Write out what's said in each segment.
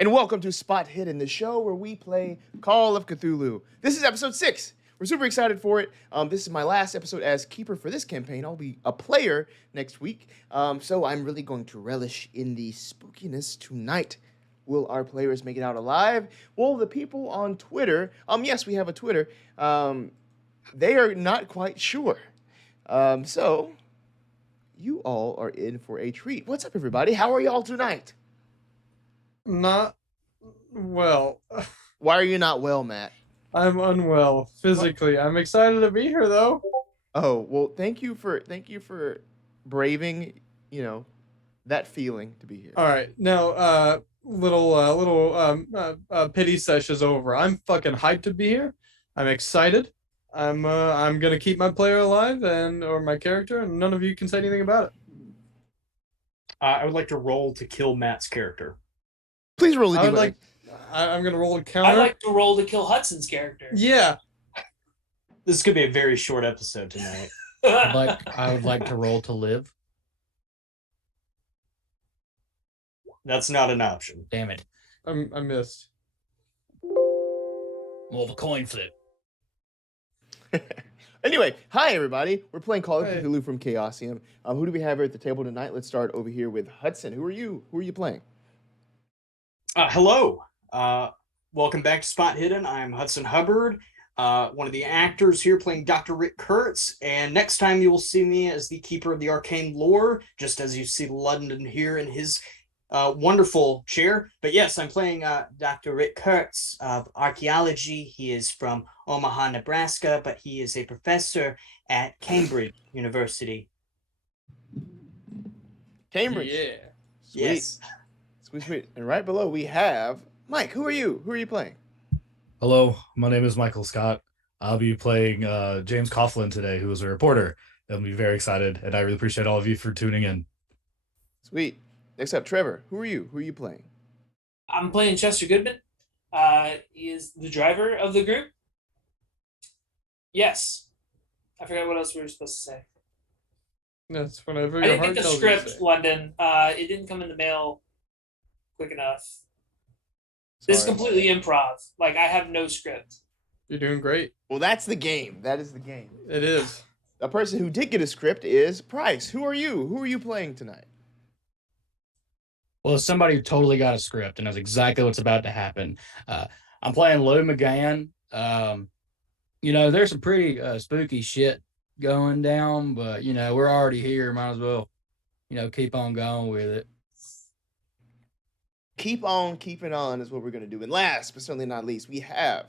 And welcome to Spot Hidden, the show where we play Call of Cthulhu. This is episode 6. We're super excited for it. This is my last episode as keeper for this campaign. I'll be a player next week, so I'm really going to relish in the spookiness tonight. Will our players make it out alive? Well, the people on Twitter, yes, we have a Twitter, they are not quite sure. So, you all are in for a treat. What's up, everybody? How are y'all tonight? Not well. Why are you not well, Matt? I'm unwell physically. I'm excited to be here though. Oh, well, thank you for braving, that feeling to be here. All right. Now little pity sesh is over. I'm fucking hyped to be here. I'm excited. I'm going to keep my player alive or my character, and none of you can say anything about it. I would like to roll to kill Matt's character. Please roll a d20. I'm going to roll a counter. I'd like to roll to kill Hudson's character. Yeah. This could be a very short episode tonight. I would like to roll to live. That's not an option. Damn it. I missed. More of a coin flip. Anyway, hi, everybody. We're playing Call of Cthulhu from Chaosium. Who do we have here at the table tonight? Let's start over here with Hudson. Who are you? Who are you playing? Hello. Welcome back to Spot Hidden. I'm Hudson Hubbard, one of the actors here playing Dr. Rick Kurtz. And next time you will see me as the keeper of the Arcane lore, just as you see London here in his wonderful chair. But yes, I'm playing Dr. Rick Kurtz of archaeology. He is from Omaha, Nebraska, but he is a professor at Cambridge University. Cambridge. Yeah. Sweet. Yes. Sweet. And right below we have Mike. Who are you? Who are you playing? Hello, my name is Michael Scott. I'll be playing James Coughlin today, who is a reporter. I'm be very excited, and I really appreciate all of you for tuning in. Sweet. Next up, Trevor. Who are you? Who are you playing? I'm playing Chester Goodman. He is the driver of the group. Yes. I forgot what else we were supposed to say. That's whatever I your didn't heart get the tells you to script, say. London. It didn't come in the mail quick enough. This is Sorry. completely improv. Like, I have no script. You're doing great. Well, that's the game. That is the game. It is. A person who did get a script is Price. Who are you? Who are you playing tonight? Well, as somebody who totally got a script and knows exactly what's about to happen, I'm playing Lou McGann. There's some pretty spooky shit going down, but, we're already here. Might as well, keep on going with it. Keep on keeping on is what we're going to do. And last, but certainly not least, we have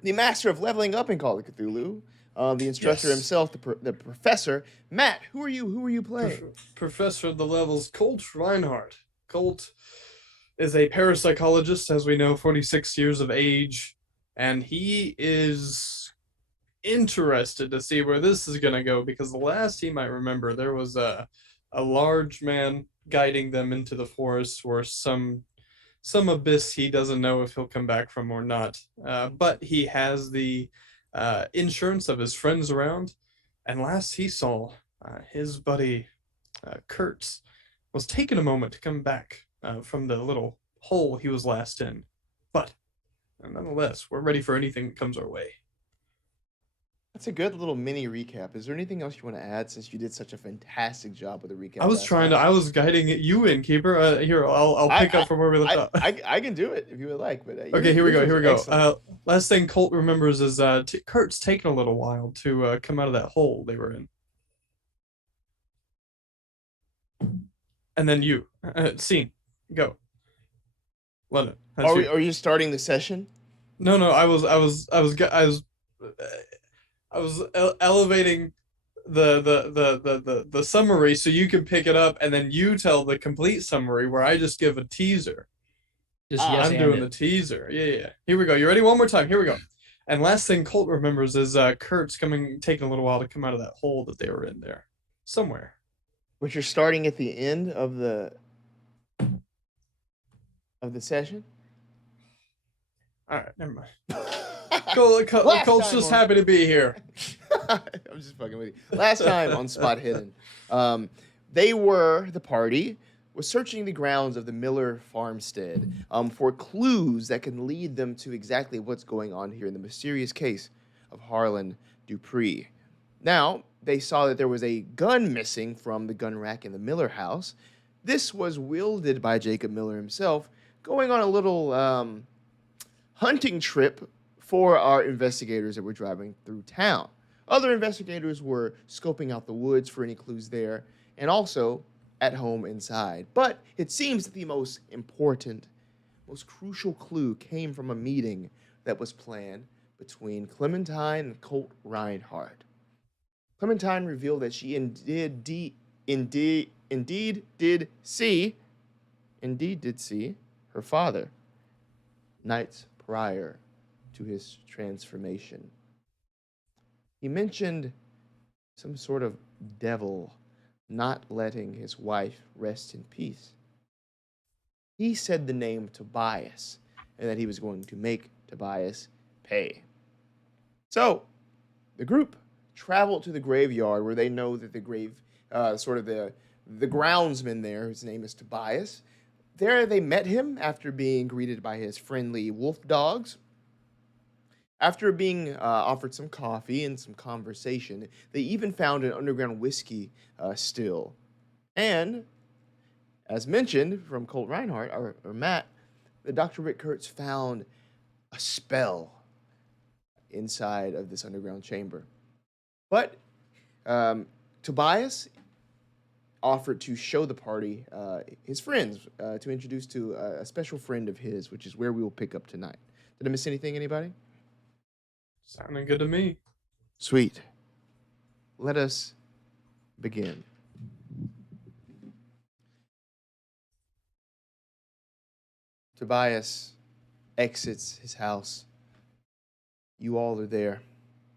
the master of leveling up in Call of Cthulhu, the instructor himself, the professor. Matt, who are you? Who are you playing? Professor of the levels, Colt Reinhardt. Colt is a parapsychologist, as we know, 46 years of age, and he is interested to see where this is going to go, because the last he might remember, there was a large man guiding them into the forest or some abyss he doesn't know if he'll come back from or not. But he has the insurance of his friends around, and last he saw, his buddy Kurtz was taking a moment to come back from the little hole he was last in. But nonetheless, we're ready for anything that comes our way. That's a good little mini recap. Is there anything else you want to add, since you did such a fantastic job with the recap? I was guiding you in, Keeper. Here, I'll pick up from where we left off. I can do it if you would like. But okay, here we go. Last thing Colt remembers is Kurt's taken a little while to come out of that hole they were in. And then you, scene, go. London. Are you starting the session? No, I was elevating the summary so you can pick it up, and then you tell the complete summary where I just give a teaser. I'm doing the teaser. Yeah. Here we go. You ready? One more time. Here we go. And last thing Colt remembers is Kurt's taking a little while to come out of that hole that they were in there somewhere. But you're starting at the end of the session? All right, never mind. Colt's just happy to be here. I'm just fucking with you. Last time on Spot Hidden, they were the party was searching the grounds of the Miller farmstead for clues that can lead them to exactly what's going on here in the mysterious case of Harlan Dupree. Now, they saw that there was a gun missing from the gun rack in the Miller house. This was wielded by Jacob Miller himself, going on a little hunting trip for our investigators that were driving through town. Other investigators were scoping out the woods for any clues there, and also at home inside. But it seems that the most important, most crucial clue came from a meeting that was planned between Clementine and Colt Reinhardt. Clementine revealed that she indeed did see her father nights prior to his transformation. He mentioned some sort of devil not letting his wife rest in peace. He said the name Tobias and that he was going to make Tobias pay. So, the group traveled to the graveyard where they know that the groundsman there, whose name is Tobias. There they met him after being greeted by his friendly wolf dogs. After being offered some coffee and some conversation, they even found an underground whiskey still. And, as mentioned from Colt Reinhardt, or Matt, the Dr. Rick Kurtz found a spell inside of this underground chamber. But Tobias offered to show the party his friends, to introduce to a special friend of his, which is where we will pick up tonight. Did I miss anything, anybody? Sounding good to me. Sweet. Let us begin. Tobias exits his house. You all are there.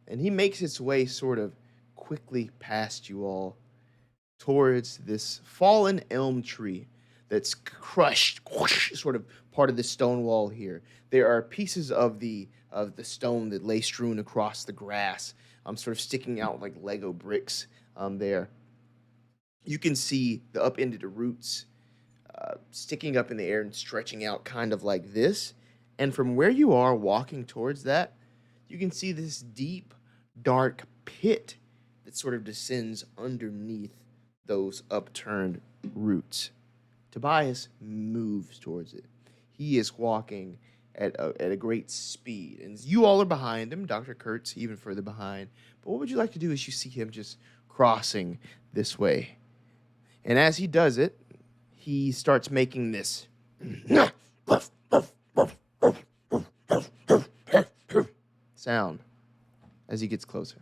And he makes his way sort of quickly past you all towards this fallen elm tree that's crushed, sort of part of the stone wall here. There are pieces of the stone that lay strewn across the grass, sort of sticking out like Lego bricks there. You can see the upended roots sticking up in the air and stretching out kind of like this. And from where you are walking towards that, you can see this deep, dark pit that sort of descends underneath those upturned roots. Tobias moves towards it. He is walking at a great speed, and you all are behind him. Dr. Kurtz even further behind. But what would you like to do as you see him just crossing this way? And as he does it, he starts making this sound as he gets closer.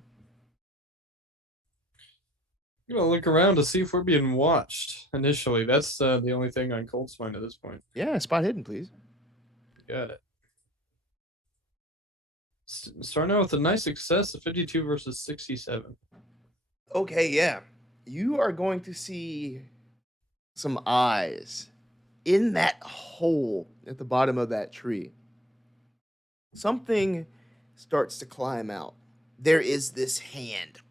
I'm gonna look around to see if we're being watched. Initially, that's the only thing on Colt's mind at this point. Yeah, spot hidden, please. Got it. Starting out with a nice success of 52 versus 67. Okay, yeah. You are going to see some eyes in that hole at the bottom of that tree. Something starts to climb out. There is this hand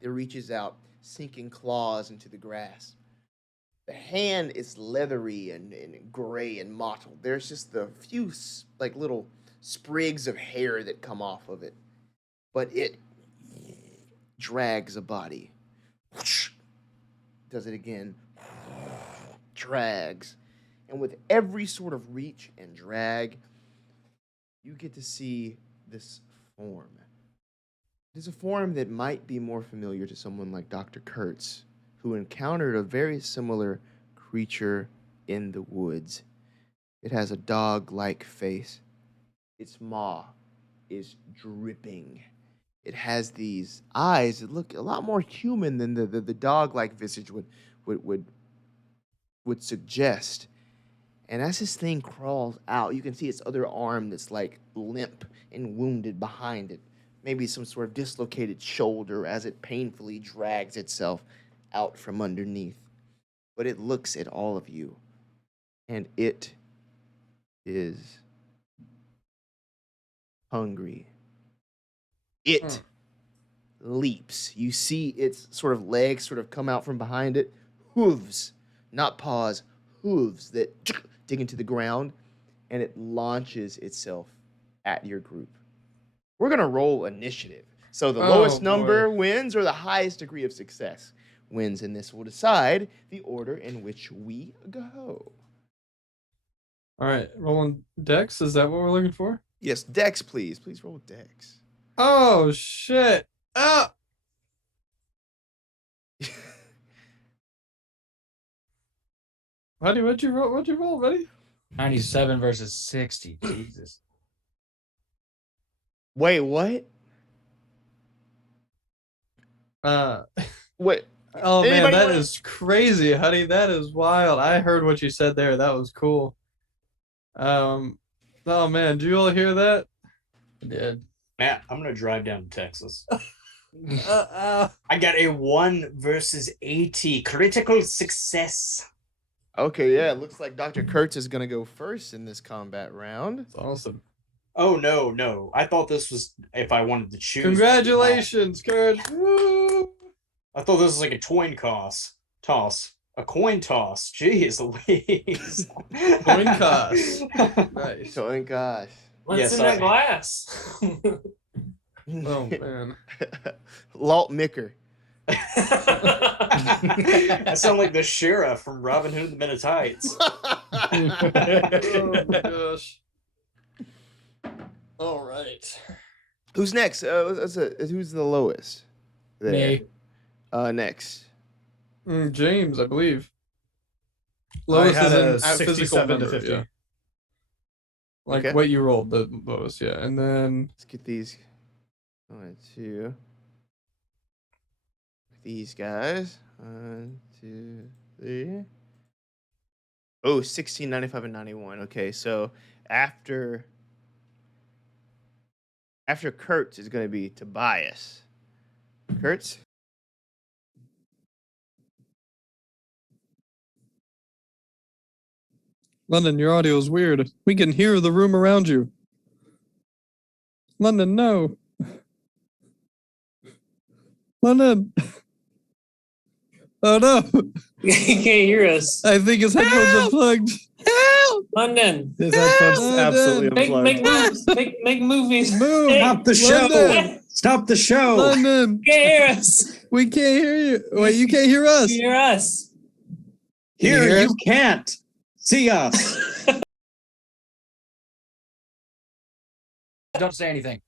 that reaches out, sinking claws into the grass. The hand is leathery and gray and mottled. There's just the few like little sprigs of hair that come off of it. But it drags a body. Does it again. Drags. And with every sort of reach and drag, you get to see this form. It is a form that might be more familiar to someone like Dr. Kurtz, who encountered a very similar creature in the woods. It has a dog-like face. Its maw is dripping. It has these eyes that look a lot more human than the dog-like visage would suggest. And as this thing crawls out, you can see its other arm that's like limp and wounded behind it. Maybe some sort of dislocated shoulder as it painfully drags itself out from underneath. But it looks at all of you, and it is hungry. It leaps. You see its sort of legs sort of come out from behind it, hooves not paws, hooves that dig into the ground, and it launches itself at your group. We're going to roll initiative. So the lowest number wins, or the highest degree of success wins, and this will decide the order in which we go. All right, rolling Dex. Is that what we're looking for? Yes, Dex, please. Please roll Dex. Oh shit! Ah! Buddy, what'd you roll? What'd you roll, buddy? 97 versus 60. Jesus. Wait, what? What? Oh man, Anybody that wanna- is crazy, honey. That is wild. I heard what you said there. That was cool. Oh man, did you all hear that? I did. Matt, I'm gonna drive down to Texas. I got a 1 versus 80 critical success. Okay, yeah, it looks like Dr. Kurtz is going to go first in this combat round. That's awesome. Oh no! I thought this was if I wanted to choose. Congratulations, Kurt. Woo! I thought this was like a coin toss. A coin toss. Jeez Louise. Coin toss. Nice. Oh, gosh. What's Yes, in that glass? Oh man. Lalt Micker. I sound like the sheriff from Robin Hood and the Men in Tights. Oh my gosh. All right. Who's next? Who's the lowest? There. Me. Next. James, I believe. I Lowest had is a in physical 67 to number, 50. yeah. Like Okay. what you rolled, the lowest, yeah. And then Let's get these. 1, 2. These guys. 1, 2, 3. Oh, 16, 95, and 91. Okay, so after Kurtz is going to be Tobias. Kurtz? London, your audio is weird. We can hear the room around you. London, no. London. Oh no. You can't hear us. I think his headphones are plugged. Help! London. His headphones London. absolutely Make unplugged. moves. Make movies. Move. Hey, Stop the show! London. Stop the show! London. can't hear us. We can't hear you. Wait, you can't hear us. You hear us. Here, hear you us? can't see us. Don't say anything.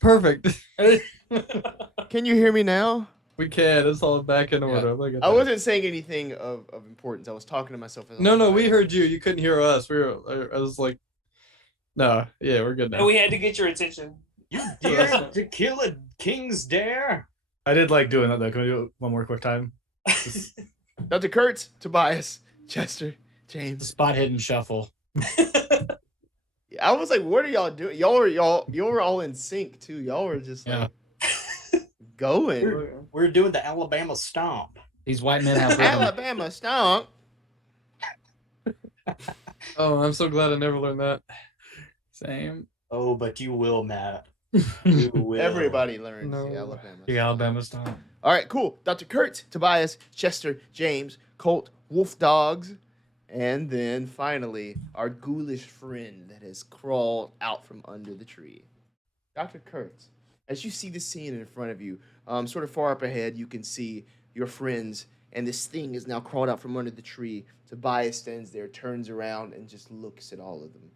Perfect. Can you hear me now? We can. It's all back in order. Look at I that. wasn't saying anything of importance. I was talking to myself. As I No, was no, we driving. heard you. You couldn't hear us. I was like, no, yeah, we're good now. And we had to get your attention. You dare to kill a king's dare? I did like doing that though. Can we do it one more quick time? Dr. Kurtz, Tobias, Chester, The James. spot hidden shuffle. I was like, what are y'all doing? You were all in sync too. Y'all were just like going. We're doing the Alabama stomp. These white men have rhythm. Alabama stomp. Oh, I'm so glad I never learned that. Same. Oh, but you will, Matt. You will. Everybody learns No. the Alabama. The Alabama style. All right, cool. Dr. Kurtz, Tobias, Chester, James, Colt, Wolf Dogs, and then finally our ghoulish friend that has crawled out from under the tree. Dr. Kurtz, as you see the scene in front of you, sort of far up ahead, you can see your friends, and this thing is now crawled out from under the tree. Tobias stands there, turns around, and just looks at all of them.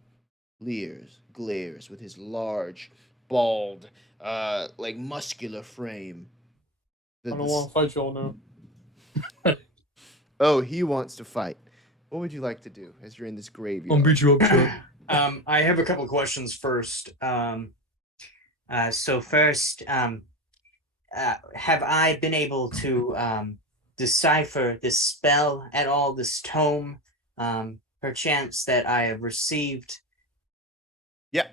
Leers, glares with his large, bald, like muscular frame. I don't want to fight y'all now. Oh, he wants to fight. What would you like to do as you're in this graveyard? you up, Chuck. I have a couple of questions first. So first, have I been able to decipher this spell at all, this tome, perchance that I have received? Yeah.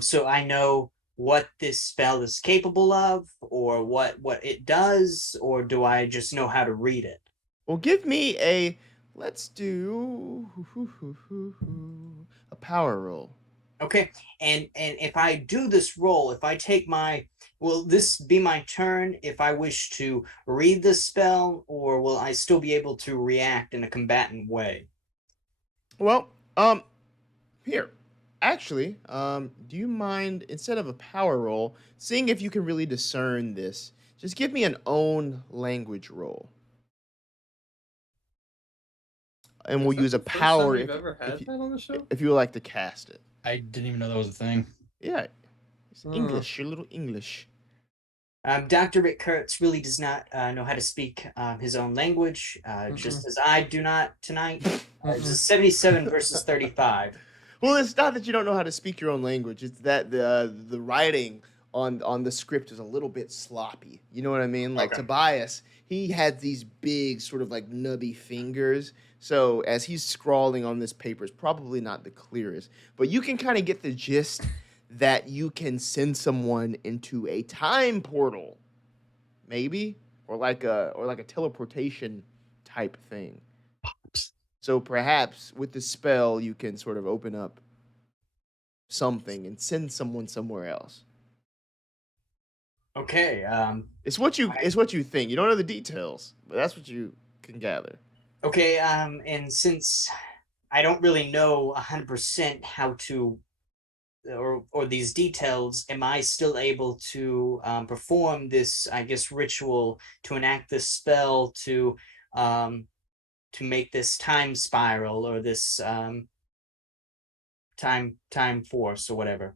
So I know what this spell is capable of, or what it does, or do I just know how to read it? Well, give me a. Let's do a power roll. Okay, and if I do this roll, if I take my Will this be my turn if I wish to read the spell, or will I still be able to react in a combatant way? Well, here. Actually, do you mind, instead of a power roll, seeing if you can really discern this, just give me an own language roll. And Is we'll that use a the first power time we've ever had you, that on the show? if you would like to cast it. I didn't even know that was a thing. Yeah. It's Hmm. English, your little English. Dr. Rick Kurtz really does not know how to speak his own language, just as I do not tonight. It's a 77 versus 35. Well, it's not that you don't know how to speak your own language. It's that the writing on the script is a little bit sloppy. You know what I mean? Like Okay. Tobias, he had these big sort of like nubby fingers. So as he's scrawling on this paper, it's probably not the clearest. But you can kind of get the gist that you can send someone into a time portal, maybe, or like a teleportation type thing. So perhaps with the spell, you can sort of open up something and send someone somewhere else. Okay. It's what you think. You don't know the details, but that's what you can gather. Okay. And since I don't really know 100% how to, or these details, am I still able to perform this, I guess, ritual to enact this spell to make this time spiral or this time force or whatever?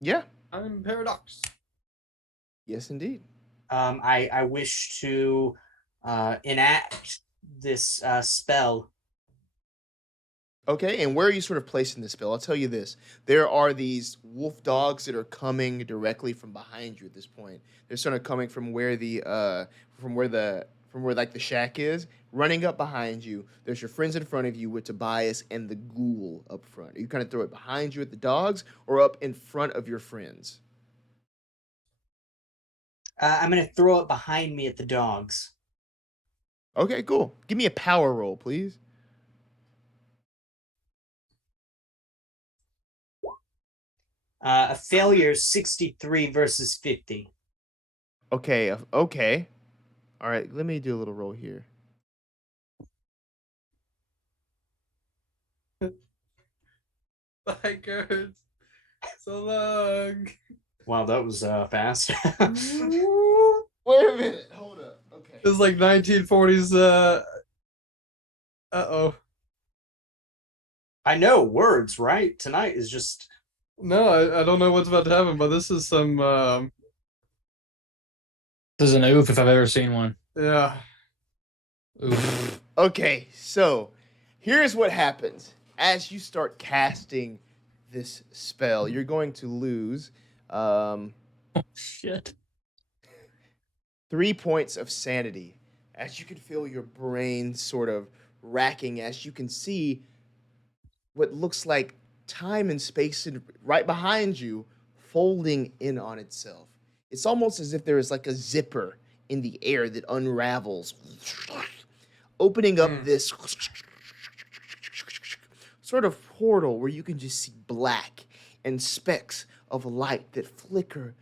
Yeah. I'm Paradox. Yes, indeed. I wish to enact this spell. Okay, and where are you sort of placing the spell? I'll tell you this. There are these wolf dogs that are coming directly from behind you at this point. They're sort of coming from where like the shack is, running up behind you. There's your friends in front of you with Tobias and the ghoul up front. You kind of throw it behind you at the dogs or up in front of your friends? I'm going to throw it behind me at the dogs. Okay, cool. Give me a power roll, please. A failure, 63 versus 50. Okay, okay. All right, let me do a little roll here. Bye, Kurtz. So long. Wow, that was fast. Wait a minute. Hold up. Okay. It's like 1940s. Uh-oh. I know words, right? Tonight is just... No, I don't know what's about to happen, but this is some, This is an oof if I've ever seen one. yeah. Oof. Okay, so here's what happens. As you start casting this spell, you're going to lose Shit. 3 points of sanity. As you can feel your brain sort of racking, as you can see what looks like time and space right behind you folding in on itself. It's almost as if there is like a zipper in the air that unravels, opening up this sort of portal where you can just see black and specks of light that flicker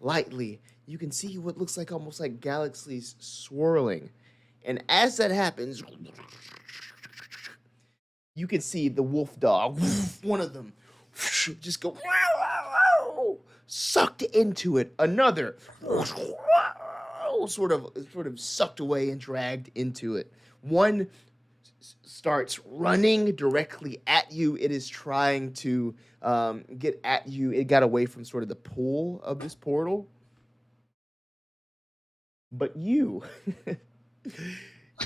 lightly. You can see what looks like almost like galaxies swirling. And as that happens, you can see the wolf dog, one of them, just go sucked into it. Another sort of sucked away and dragged into it. One starts running directly at you. It is trying to get at you. It got away from sort of the pull of this portal. But you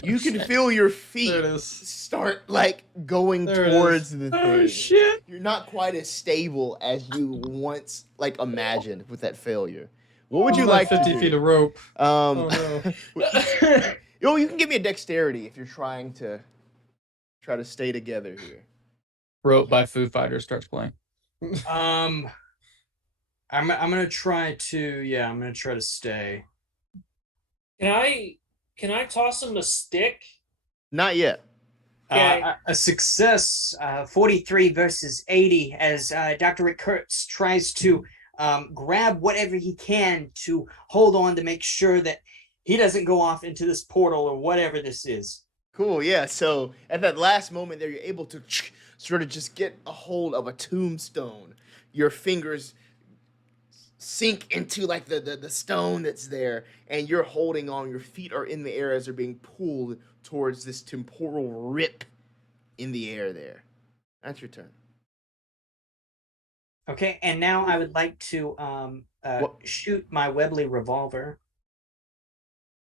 can feel your feet There it is. start like going There it towards is. the thing. Oh, shit. You're not quite as stable as you once like imagined with that failure. What would you It's like 50 to feet do? of rope. Um, Oh, oh, you can give me a dexterity if you're trying to stay together here. Rope by Foo Fighters starts playing. I'm gonna try to stay. Can I toss him a stick? Not yet. Okay. A success, 43 versus 80, as Dr. Rick Kurtz tries to grab whatever he can to hold on to make sure that he doesn't go off into this portal or whatever this is. Cool, yeah. So at that last moment there, you're able to sort of just get a hold of a tombstone. Your fingers sink into like the stone that's there, and you're holding on. Your feet are in the air as they're being pulled towards this temporal rip in the air there. That's your turn. Okay, and now I would like to shoot my Webley revolver.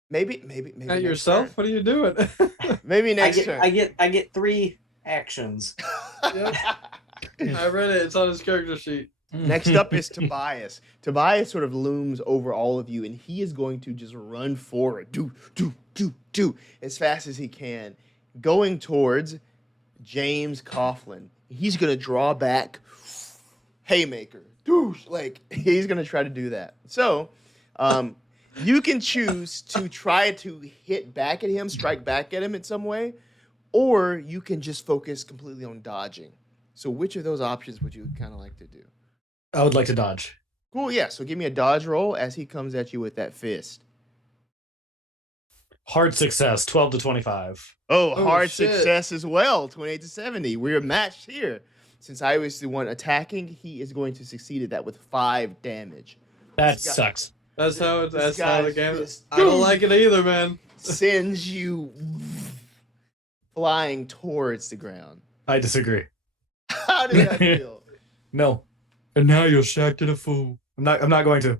Maybe At next yourself? turn. What are you doing? Maybe next turn. I get 3 actions. Yep. I read it. It's on his character sheet. Next up is Tobias. Tobias sort of looms over all of you, and he is going to just run forward, do, as fast as he can, going towards James Coughlin. He's going to draw back, haymaker, doosh, like he's going to try to do that. So, you can choose to try to hit back at him, strike back at him in some way, or you can just focus completely on dodging. So which of those options would you kind of like to do? I would like to dodge. Cool, yeah. So give me a dodge roll as he comes at you with that fist. Hard success, 12 to 25. Oh, Oh, hard shit. success as well, 28 to 70. We're matched here. Since I was the one attacking, he is going to succeed at that with 5 damage. That This guy- sucks. That's how This that's how the guy's game. fist I don't like it either, man. sends you flying towards the ground. I disagree. How did that feel? No, And now you're shacked a fool. I'm not going to.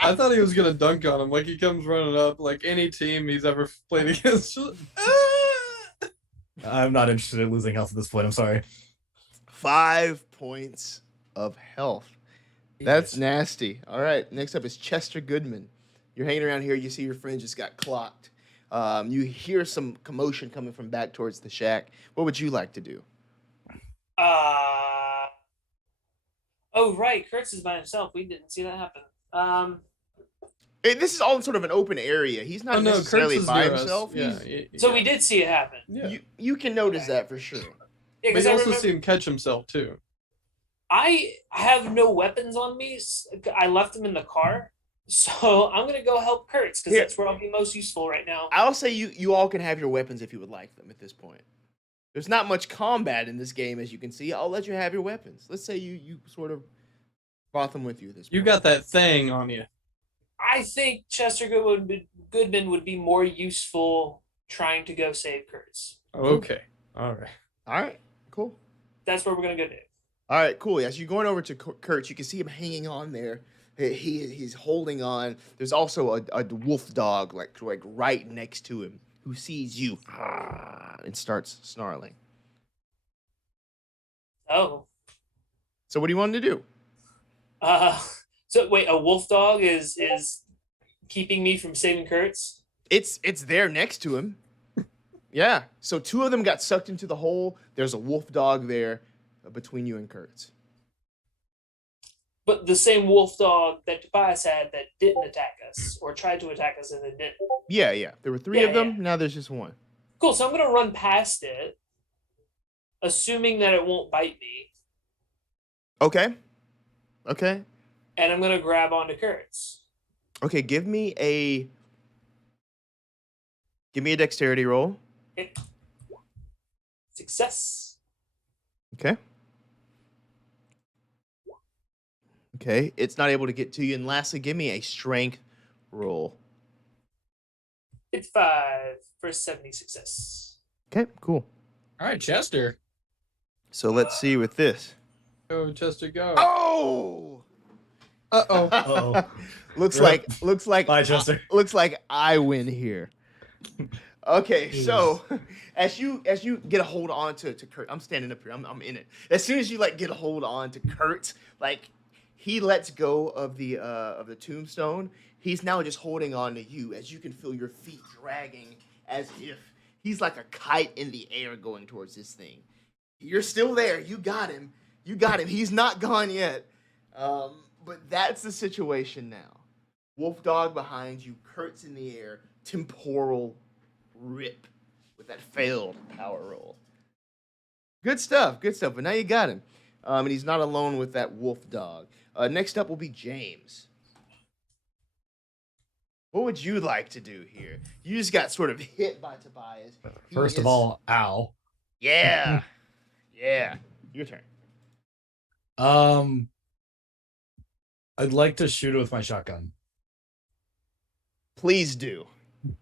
I thought he was gonna dunk on him. Like he comes running up, like any team he's ever played against. I'm not interested in losing health at this point. I'm sorry. 5 points of health. That's nasty. All right, next up is Chester Goodman. You're hanging around here. You see your friend just got clocked. You hear some commotion coming from back towards the shack. What would you like to do? Oh, right. Kurtz is by himself. We didn't see that happen. This is all in sort of an open area. He's not Oh no, Kurtz necessarily is by near us. himself. Yeah, So we did see it happen. Yeah. You can notice that for sure. Yeah, But because you I also remember see him catch himself too. I have no weapons on me. I left them in the car. So I'm going to go help Kurtz because Here. that's where I'll be most useful right now. I'll say you all can have your weapons if you would like them at this point. There's not much combat in this game, as you can see. I'll let you have your weapons. Let's say you sort of brought them with you at this point. You got that thing on you. I think Chester Goodman would be more useful trying to go save Kurtz. Okay. All right. All right, cool. That's what we're going to go do. All right, cool. As you're going over to Kurtz, you can see him hanging on there. He's holding on. There's also a wolf dog like right next to him who sees you and starts snarling. Oh. So what do you want to do? So wait, a wolf dog is keeping me from saving Kurtz? It's there next to him. Yeah. So 2 of them got sucked into the hole. There's a wolf dog there between you and Kurtz. But the same wolf dog that Tobias had that didn't attack us or tried to attack us and then didn't. Yeah. There were 3 Yeah, of them. yeah. Now there's just 1. Cool. So I'm going to run past it, assuming that it won't bite me, Okay. and I'm going to grab onto Kurtz. Okay, give me a dexterity roll. Okay. Success. Okay, it's not able to get to you. And lastly, give me a strength roll. It's 5 for 70 success. Okay, cool. All right, Chester. So let's see with this. Go, Chester, go. Oh! Uh-oh. Uh-oh. looks Rip. like Bye, Chester. looks like I win here. Okay, so as you get a hold on to Kurt, I'm standing up here. I'm in it. As soon as you get a hold on to Kurt, he lets go of the tombstone. He's now just holding on to you as you can feel your feet dragging as if he's like a kite in the air going towards this thing. You're still there. You got him. He's not gone yet. But that's the situation now. Wolf dog behind you, Kurtz in the air, temporal rip with that failed power roll. Good stuff. But now you got him. And he's not alone with that wolf dog. Next up will be James. What would you like to do here? You just got sort of hit by Tobias. First of all, ow. Yeah. Yeah. Your turn. I'd like to shoot it with my shotgun. Please do.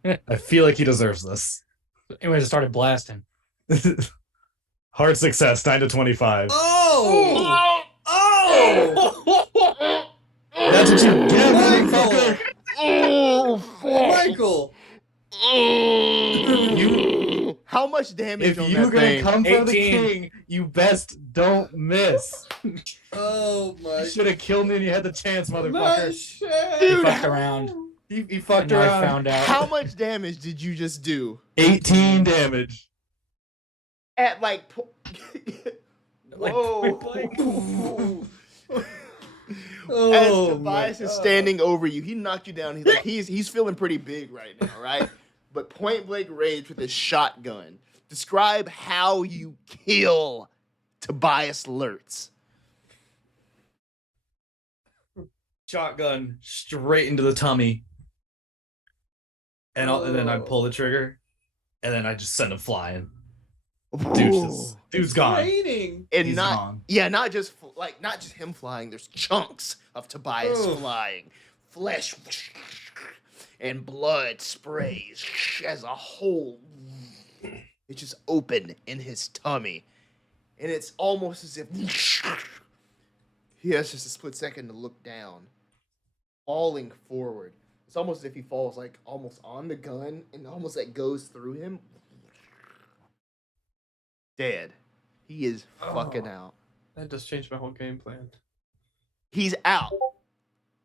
I feel like he deserves this. Anyways, I started blasting. Hard success, 9 to 25. Oh! Oh! That's what you get, motherfucker. Michael! How much damage If on you're that gonna thing? come for the 18. king, you best don't miss. Oh my! You should have killed me when you had the chance, My motherfucker. shit. He fucked around. He fucked And I around. found out. How much damage did you just do? 18 damage. At like. Like, Whoa. Oh, As my Tobias is God. standing over you, he knocked you down. He's feeling pretty big right now, right? But point blank range with his shotgun. Describe how you kill Tobias Lurtz. Shotgun straight into the tummy. And then I pull the trigger. And then I just send him flying. Dude's gone. Raining. And He's not gone. not just him flying. There's chunks of Tobias Ugh. flying, flesh and blood sprays as a hole. It's just open in his tummy, and it's almost as if he has just a split second to look down, falling forward. It's almost as if he falls like almost on the gun, and almost like goes through him. Dead. He is fucking out. That just changed my whole game plan. He's out.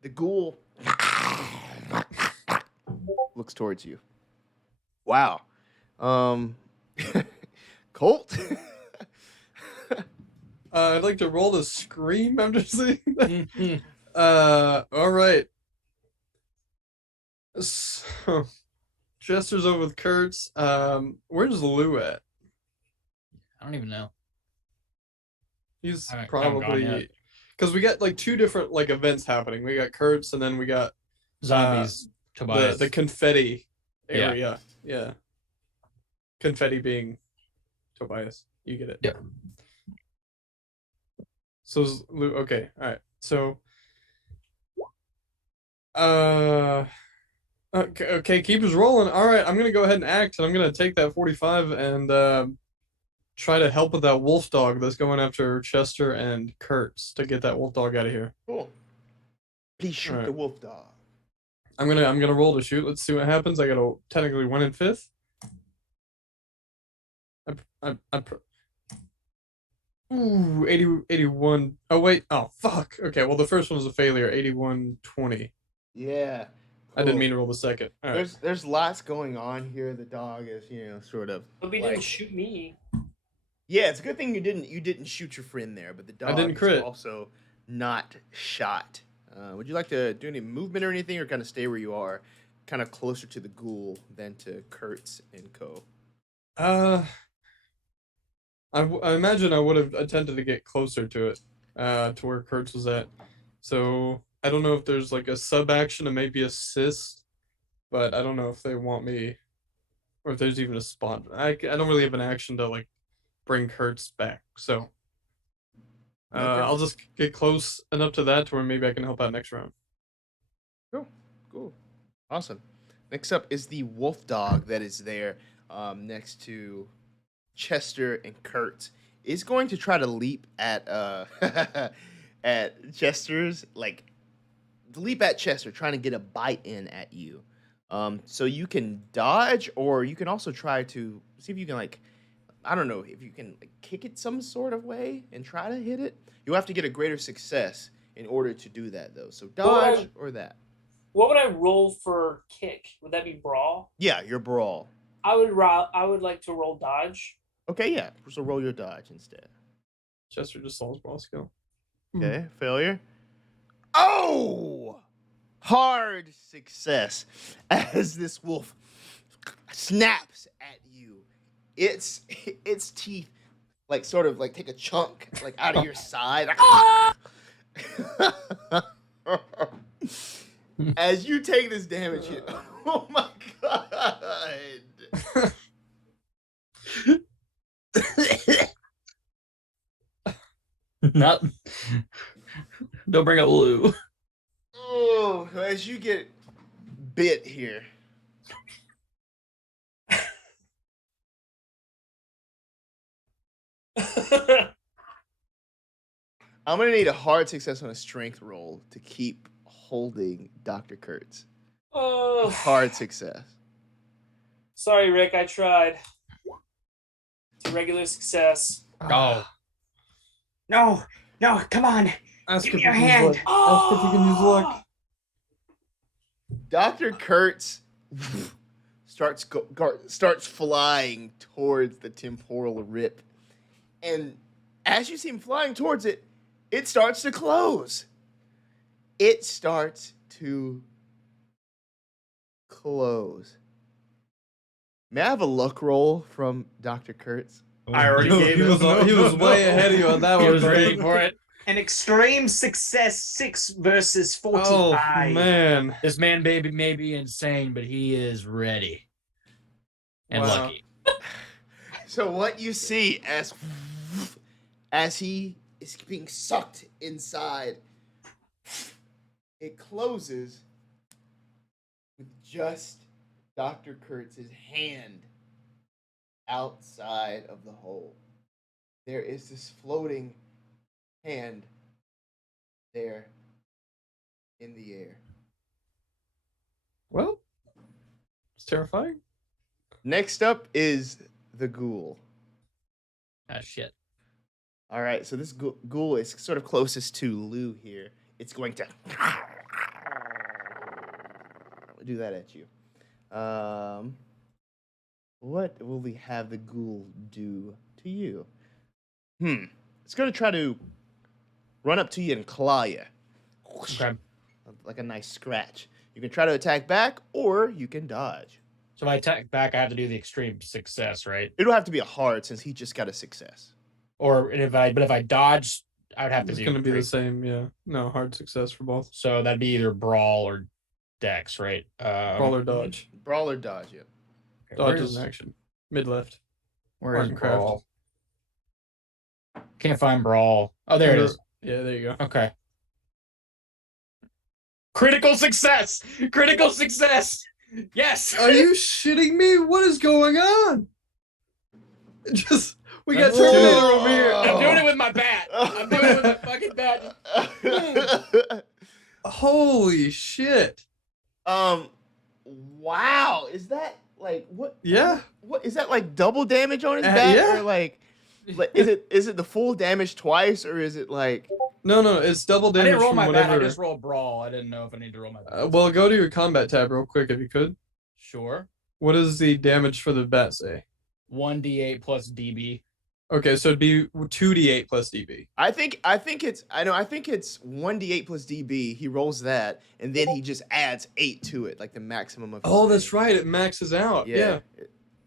The ghoul looks towards you. Wow. Colt? I'd like to roll the scream after seeing that. Mhm. All right. So, Chester's over with Kurtz. Where's Lou at? I don't even know. He's I haven't probably gone yet. because we got like two different like events happening. We got Kurtz and then we got Zombies. Tobias. the confetti Yeah. area. Yeah. Confetti being Tobias. You get it. Yep. So is Lou, okay, all right. So okay, keep us rolling. All right, I'm gonna go ahead and act, and I'm gonna take that 45 and try to help with that wolf dog that's going after Chester and Kurtz to get that wolf dog out of here. Cool. Please shoot Alright. the wolf dog. I'm gonna roll to shoot. Let's see what happens. I got a technically 1 in 5th. Ooh, 81. Oh wait. Oh fuck. Okay. Well, the first one was a failure. 81-20. Yeah. I didn't cool. mean to roll the second. All right. There's lots going on here. The dog is, sort of. But he like- didn't shoot me. Yeah, it's a good thing you didn't shoot your friend there, but the dog didn't is crit. also not shot. Would you like to do any movement or anything, or kind of stay where you are, kind of closer to the ghoul than to Kurtz and co? I imagine I would have attempted to get closer to it, to where Kurtz was at. So I don't know if there's like a sub action to maybe assist, but I don't know if they want me, or if there's even a spot. I don't really have an action to like bring Kurtz back. So Okay. I'll just get close enough to that to where maybe I can help out next round. Cool. Awesome. Next up is the wolf dog that is there next to Chester and Kurtz. Is going to try to leap at at Chester's, like leap at Chester, trying to get a bite in at you. So you can dodge, or you can also try to see if you can, like, I don't know, if you can like kick it some sort of way and try to hit it. You'll have to get a greater success in order to do that, though. So dodge or that. What would I roll for kick? Would that be brawl? Yeah, your brawl. I would like to roll dodge. Okay, yeah. So roll your dodge instead. Chester just saw his brawl skill. Okay, failure. Oh! Hard success as this wolf snaps at you. Its teeth like sort of like take a chunk like out of your side. As you take this damage hit, oh my god! Not. Don't bring up Lou. Oh, as you get bit here. I'm gonna need a hard success on a strength roll to keep holding Dr. Kurtz. Oh, Hard success. sorry, Rick. I tried. It's a regular success. Oh, No, come on. Ask Give if me you your can use hand. luck. Ask if you can use luck. Dr. Kurtz starts flying towards the temporal rip. And as you see him flying towards it, it starts to close. It starts to close. May I have a luck roll from Dr. Kurtz? I already gave he it. he was way ahead of you on that He one. was ready for it. An extreme success, 6 versus 45. Oh man. This man may be insane, but he is ready and Wow. lucky. So what you see as he is being sucked inside, it closes with just Dr. Kurtz's hand outside of the hole. There is this floating hand there in the air. Well, it's terrifying. Next up is the ghoul. Ah, shit. All right, so this ghoul is sort of closest to Lou here. It's going to do that at you. What will we have the ghoul do to you? It's going to try to run up to you and claw you. Okay. Like a nice scratch. You can try to attack back, or you can dodge. So if I attack back, I have to do the extreme success, right? It'll have to be a hard since he just got a success. Or if I dodge, I would have to It's do going to be three. the same, yeah. No, hard success for both. So that'd be either brawl or dex, right? Brawl or dodge. Brawl or dodge, yeah. Okay, Dodge where's- is an action. Mid left. Where is Art and craft. brawl? Can't find brawl. Oh, there it is. Yeah, there you go. Okay. Critical success! Critical success! Yes! Are you shitting me? What is going on? We got That's Terminator two. over here. I'm doing it with my bat. I'm doing it with my fucking bat. Holy shit. Wow. Is that like what? Yeah. What is that like double damage on his Uh, back, yeah. or like is it the full damage twice, or is it like? No, it's double I damage didn't roll from my bat. I whatever. just rolled brawl. I didn't know if I need to roll my bat. Well, go to your combat tab real quick if you could. Sure. What does the damage for the bat say? 1d8 plus DB. Okay, so it'd be 2d8 plus db. I think it's 1d8 plus db. He rolls that, and then he just adds 8 to it, like the maximum of. his Oh, that's save. right. It maxes out. Yeah.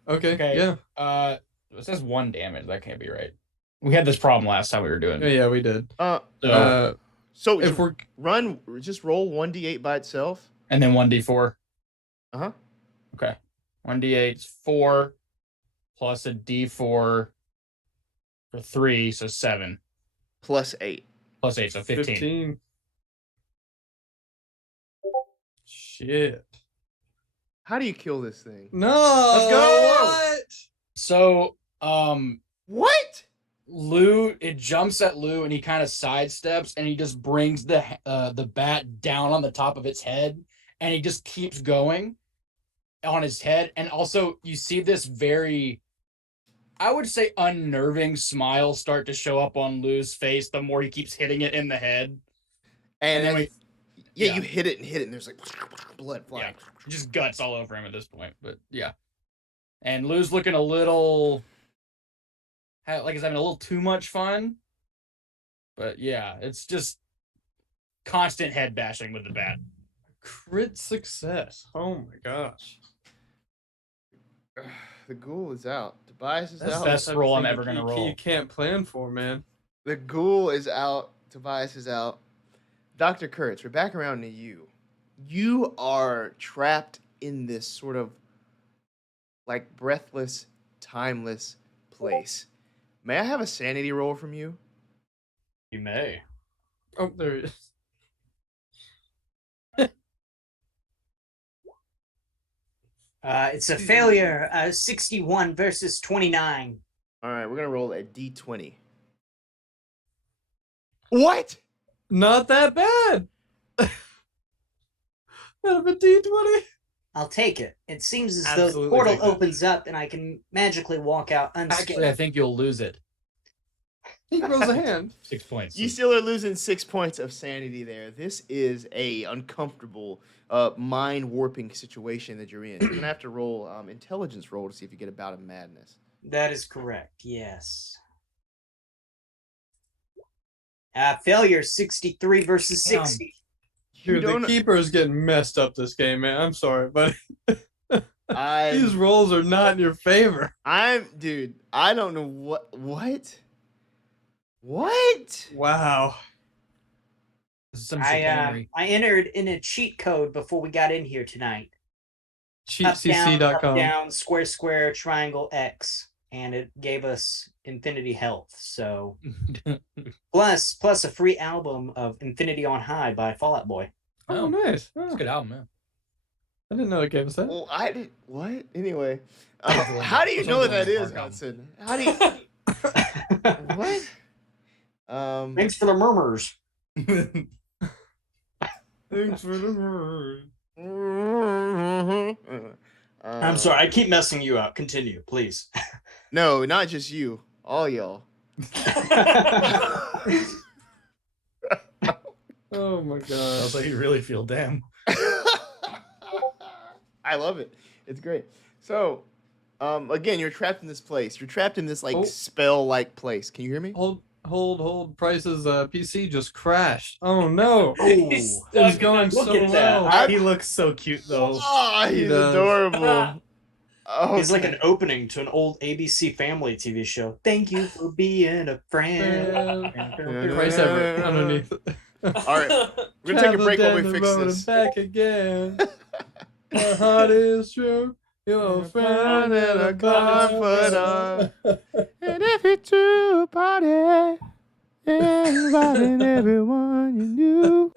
Okay. Okay. Yeah. It says 1 damage. That can't be right. We had this problem last time we were doing. Yeah, we did. So, So If we're just roll 1d8 by itself. and then 1d4. Uh-huh. Okay. 1d8's 4 plus a d4 for 3, so 7 Plus 8. plus 8, so 15. Shit. How do you kill this thing? No. Let's go. What? So, What? Lou, it jumps at Lou and he kind of sidesteps and he just brings the bat down on the top of its head and he just keeps going on his head. And also you see this very, I would say, unnerving smile start to show up on Lou's face the more he keeps hitting it in the head. And then then yeah. you hit it, and there's like blood flying. Just guts all over him at this point. But yeah. And Lou's looking a little like he's having a little too much fun. But yeah, it's just constant head bashing with the bat. Crit success. Oh my gosh. The ghoul is out. Tobias is That's out. the best roll I'm ever Everything gonna roll. You can't plan for, man. The ghoul is out. Tobias is out. Dr. Kurtz, we're back around to you. You are trapped in this sort of like breathless, timeless place. May I have a sanity roll from you? You may. Oh, there he is. It's a failure. 61 versus 29. All right, we're going to roll a d20. What? Not that bad. Out of a D20. I'll take it. It seems as though the Absolutely portal take that. opens up and I can magically walk out unscathed. Actually, I think you'll lose it. He rolls a hand. 6 points. You still are losing 6 points of sanity there. This is a uncomfortable, mind warping situation that you're in. You're gonna have to roll intelligence roll to see if you get a bout of madness. That is correct. Yes. Failure 63 versus 60. You Dude, the don't- keeper is getting messed up this game, man. I'm sorry, but I these rolls are not in your favor. dude. I don't know what. Wow. This is some I chicanery. entered in a cheat code before we got in here tonight. Up, CheatCC.com. down, square, square, triangle, X, and it gave us infinity health. So plus a free album of Infinity on High by Fall Out Boy. Oh, nice. It's a good album, man. I didn't know it gave us that. Well, I did what? Anyway, Cool. how do you know what that is, Welcome. Hudson? How do you what? Thanks for the murmurs. Thanks for the word. I'm sorry, I keep messing you up. Continue, please. No, not just you, all y'all. Oh my That's god. how you really feel. Damn. I love it. It's great. So, again, you're trapped in this place. You're trapped in this like Oh. spell-like place. Can you hear me? Hold. Price's PC just crashed. Oh no. He's It was stuck. going Look so at that. well. He looks so cute though. Oh, he's does. adorable. Oh, He's like an opening to an old ABC Family TV show. Thank you for being a friend. Price Everett underneath. All right, we're gonna take a break while we fix this. Back again. My heart is true. You're a friend and a confidant. And if it's a party, inviting everyone you knew.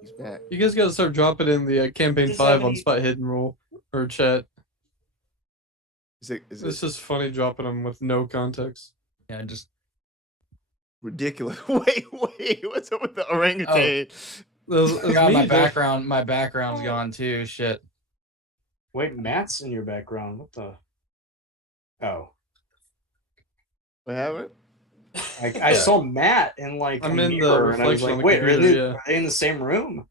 He's back. You guys gotta start dropping in the campaign Does 5 on somebody- Spot Hidden Rule or chat. Is it It's just funny dropping them with no context. Yeah, just ridiculous? Wait, what's up with the orangutan? That was God, me, my background's gone too. Shit. Wait, Matt's in your background. What the? Oh. What happened? Like I saw Matt in like I'm a in the mirror, and I was reflection on like, the wait, computer, yeah. are they in the same room?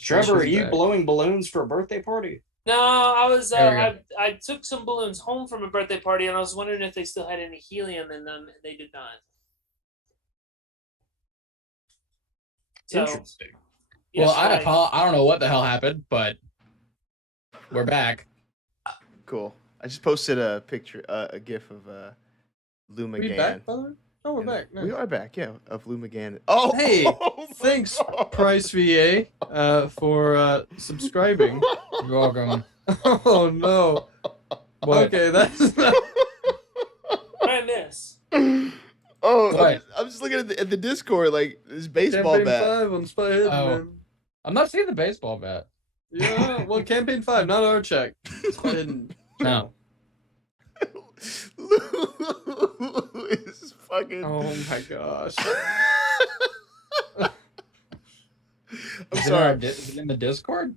Trevor, are she's you back. blowing balloons for a birthday party? No, I was. There we go. I took some balloons home from a birthday party, and I was wondering if they still had any helium in them. They did not. So, Interesting. yes, Well, I don't know what the hell happened, but we're back. Cool. I just posted a picture, a GIF of Lou Are we McGann. back, by the way? Oh, we're And back. We Nice. are back, yeah, of Lou McGann. Oh, Hey, oh my thanks, God. Price VA, for subscribing. You're welcome. Oh no. What? Okay, that's not. what I miss? Oh, What? I'm just looking at the Discord, like this baseball Campaign bat. 5 on Spy Hidden, Oh. man. I'm not seeing the baseball bat. Yeah, well, Campaign 5, not our check. Spy Hidden. No. Lou is fucking. Oh my gosh. I'm Is it sorry. is it in the Discord?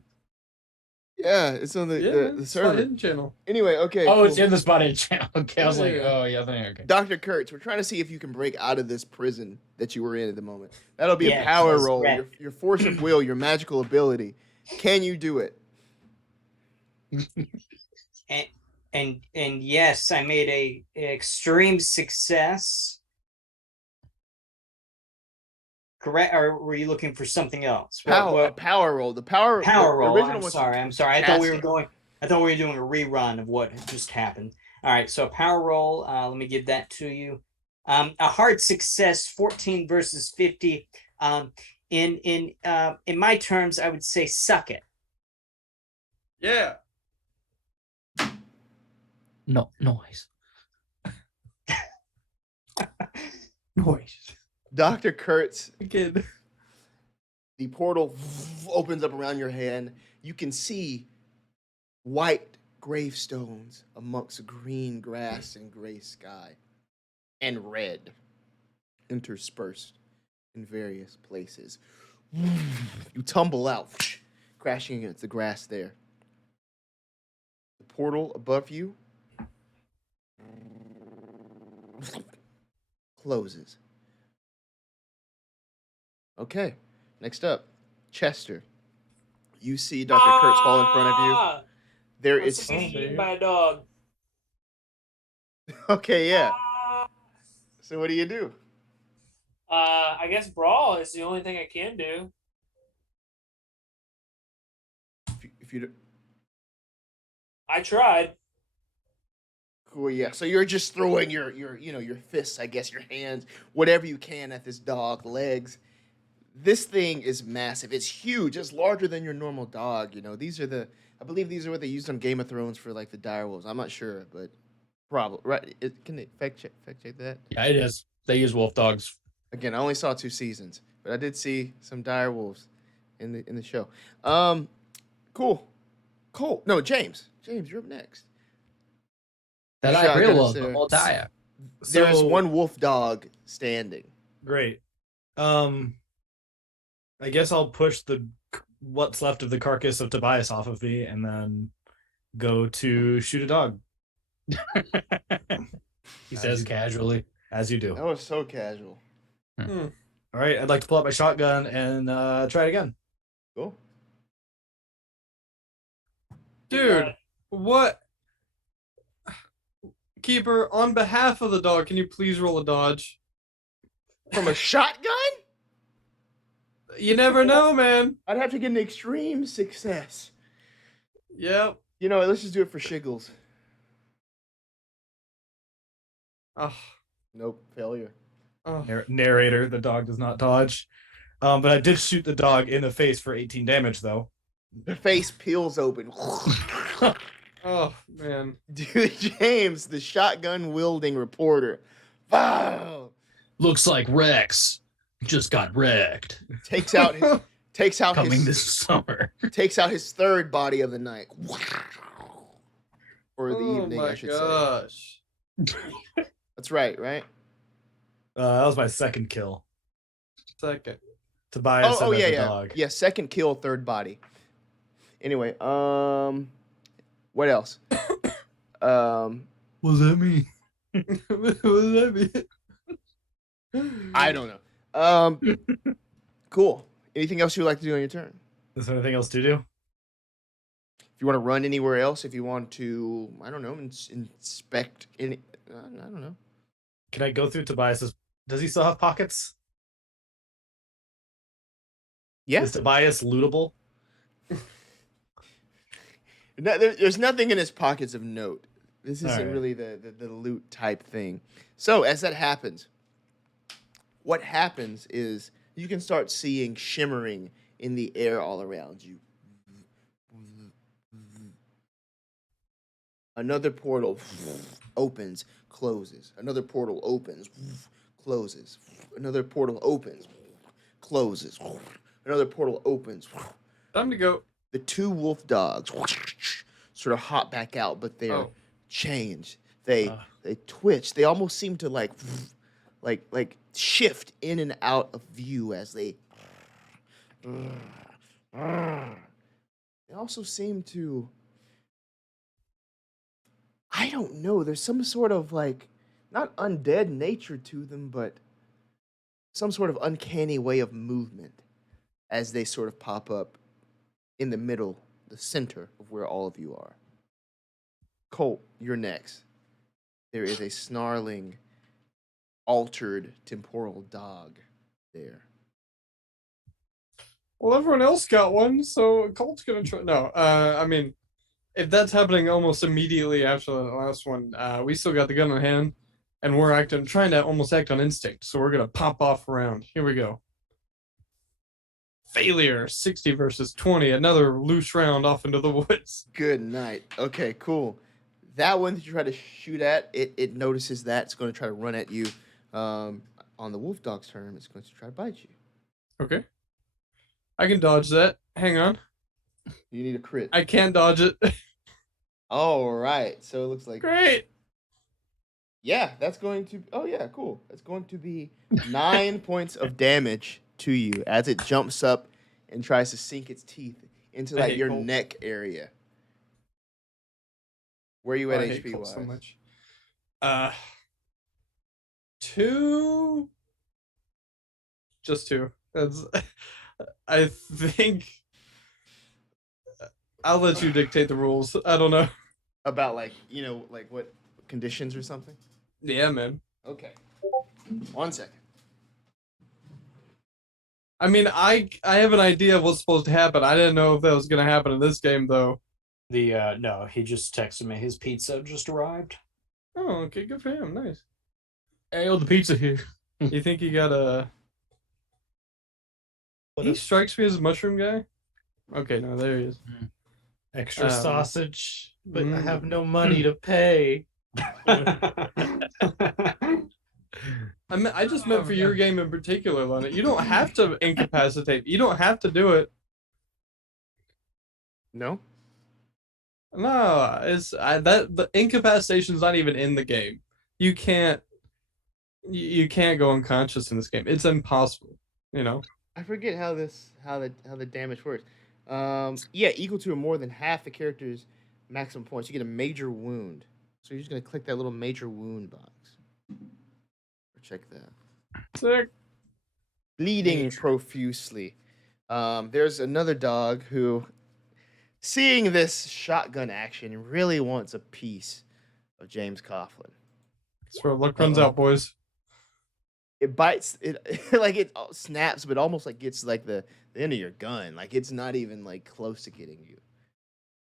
Yeah, it's on Yeah, the Spy server. Hidden channel. Anyway, okay. Oh, cool. it's in the spotted channel. Okay, I was like, Yeah. oh yeah, okay. Dr. Kurtz, we're trying to see if you can break out of this prison that you were in at the moment. That'll be Yeah, a power that's roll, right. your force of will, your magical ability. Can you do it? And yes, I made a extreme success. Correct, or were you looking for something else? Power roll. The power Power the roll. I'm was sorry. I thought we were going. I thought we were doing a rerun of what had just happened. All right, so power roll. Let me give that to you. A hard success, 14 versus 50. In my terms, I would say suck it. Yeah. No noise. Noise. Dr. Kurtz, Kid. the portal opens up around your hand. You can see white gravestones amongst green grass and gray sky, and red interspersed in various places. You tumble out, crashing against the grass there. The portal above you closes. Okay, next up, Chester. You see Dr. Kurtz fall in front of you. There I'm is. being eaten by a dog. Okay, yeah. So what do you do? I guess brawl is the only thing I can do. If you do, I tried. cool, yeah. So you're just throwing your fists, I guess, your hands, whatever you can at this dog, legs. This thing is massive. It's huge. It's larger than your normal dog. I believe these are what they used on Game of Thrones for like the direwolves. I'm not sure, but probably right. Can they fact check that? Yeah, it is. They use wolf dogs. Again, I only saw 2 seasons, but I did see some direwolves in the show. Cool. Colt. No, James. James, you're up next. That I Shotgun real is of there. the whole dire. There is So- one wolf dog standing. Great. I guess I'll push what's left of the carcass of Tobias off of me and then go to shoot a dog. He says casually. As you do. That was so casual. All right, I'd like to pull out my shotgun and try it again. Cool. Dude, what? Keeper, on behalf of the dog, can you please roll a dodge? From a shotgun? You never know, man. I'd have to get an extreme success. Yep. Let's just do it for shiggles. Oh, Nope, failure. oh. Narrator, the dog does not dodge. But I did shoot the dog in the face for 18 damage, though. The face peels open. Oh, man. Dude, James, the shotgun wielding reporter. Wow. Looks like Rex just got wrecked. Takes out Coming his this summer. takes out his third body of the night. Or the Oh evening, my I should gosh. say. That's right? That was my second kill. Second. Tobias Oh, and then yeah. the dog. Yeah, second kill, third body. Anyway, what else? What does that mean? What does that mean? I don't know. Cool. Anything else you would like to do on your turn? Is there anything else to do? If you want to run anywhere else, if you want to, I don't know, inspect any, I don't know. Can I go through Tobias's? Does he still have pockets? Yeah. Is Tobias lootable? No, there's nothing in his pockets of note. This isn't Alright. really the loot type thing. So as that happens, what happens is you can start seeing shimmering in the air all around you. Another portal opens, closes. Another portal opens, closes. Another portal opens, closes. Another portal opens. Time to go. The two wolf dogs sort of hop back out, but they're Oh. changed. They twitch. They almost seem to like shift in and out of view as they. They also seem to. I don't know. There's some sort of like, not undead nature to them, but some sort of uncanny way of movement as they sort of pop up in the middle, the center of where all of you are. Colt, you're next. There is a snarling, altered temporal dog there. Well, everyone else got one, so Colt's gonna try. No, I mean, if that's happening almost immediately after the last one, we still got the gun in hand, and we're trying to almost act on instinct. So we're gonna pop off around. Here we go. Failure, 60 versus 20. Another loose round off into the woods. Good night. Okay, cool. That one that you try to shoot at, it notices that. It's going to try to run at you. On the wolf dog's turn, it's going to try to bite you. Okay. I can dodge that. Hang on. You need a crit. I can't dodge it. All right. So it looks like... Great. Yeah, that's going to... Oh, yeah, cool. That's going to be 9 points of damage to you as it jumps up and tries to sink its teeth into I like hate your Colt. neck area. Where are you I at hate HP Colt wise? so much. 2. Just 2. That's. I think. I'll let you dictate the rules. I don't know. About like, like what conditions or something? Yeah, man. Okay. 1 second. I mean, I have an idea of what's supposed to happen. I didn't know if that was gonna happen in this game, though. No, he just texted me. His pizza just arrived. Oh, okay, good for him. Nice. Hey, the pizza here. You think he got a? He strikes me as a mushroom guy. Okay, no, there he is. Extra sausage, but I have mm. no money to pay. I just meant for your game in particular, Leonard. You don't have to incapacitate. You don't have to do it. No? No, the incapacitation's not even in the game. You can't go unconscious in this game. It's impossible. You know. I forget how the damage works. Yeah, equal to or more than half the character's maximum points. You get a major wound. So you're just gonna click that little major wound box. Or check that. Sick. Bleeding profusely. There's another dog who, seeing this shotgun action, really wants a piece of James Coughlin. That's where luck runs out, boys. It bites it like it snaps, but almost like gets like the end of your gun. Like it's not even like close to getting you.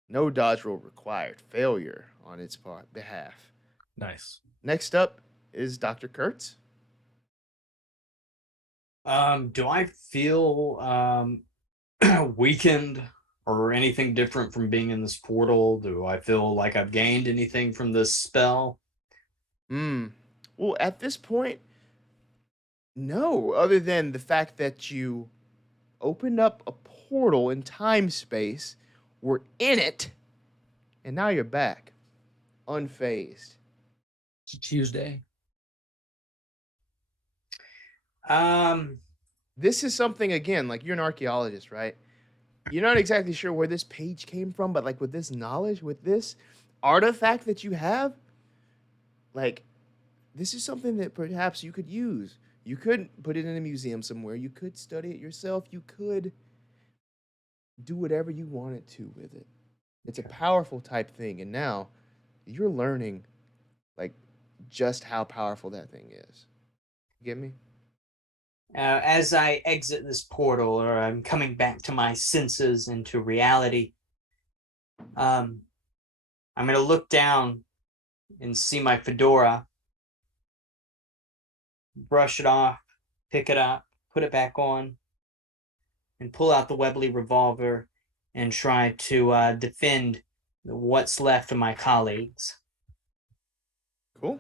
No dodge roll required. Failure on its behalf. Nice. Next up is Dr. Kurtz. Do I feel weakened or anything different from being in this portal? Do I feel like I've gained anything from this spell? Well, at this point, no, other than the fact that you opened up a portal in time space, were in it, and now you're back, unfazed. It's a Tuesday. This is something, again, like you're an archaeologist, right? You're not exactly sure where this page came from, but like with this knowledge, with this artifact that you have, like this is something that perhaps you could use. You could put it in a museum somewhere. You could study it yourself. You could do whatever you wanted to with it. It's a powerful type thing, and now you're learning, like, just how powerful that thing is. You get me? As I exit this portal, or I'm coming back to my senses and to reality, I'm going to look down and see my fedora, brush it off, pick it up, put it back on, and pull out the Webley revolver and try to defend what's left of my colleagues. Cool.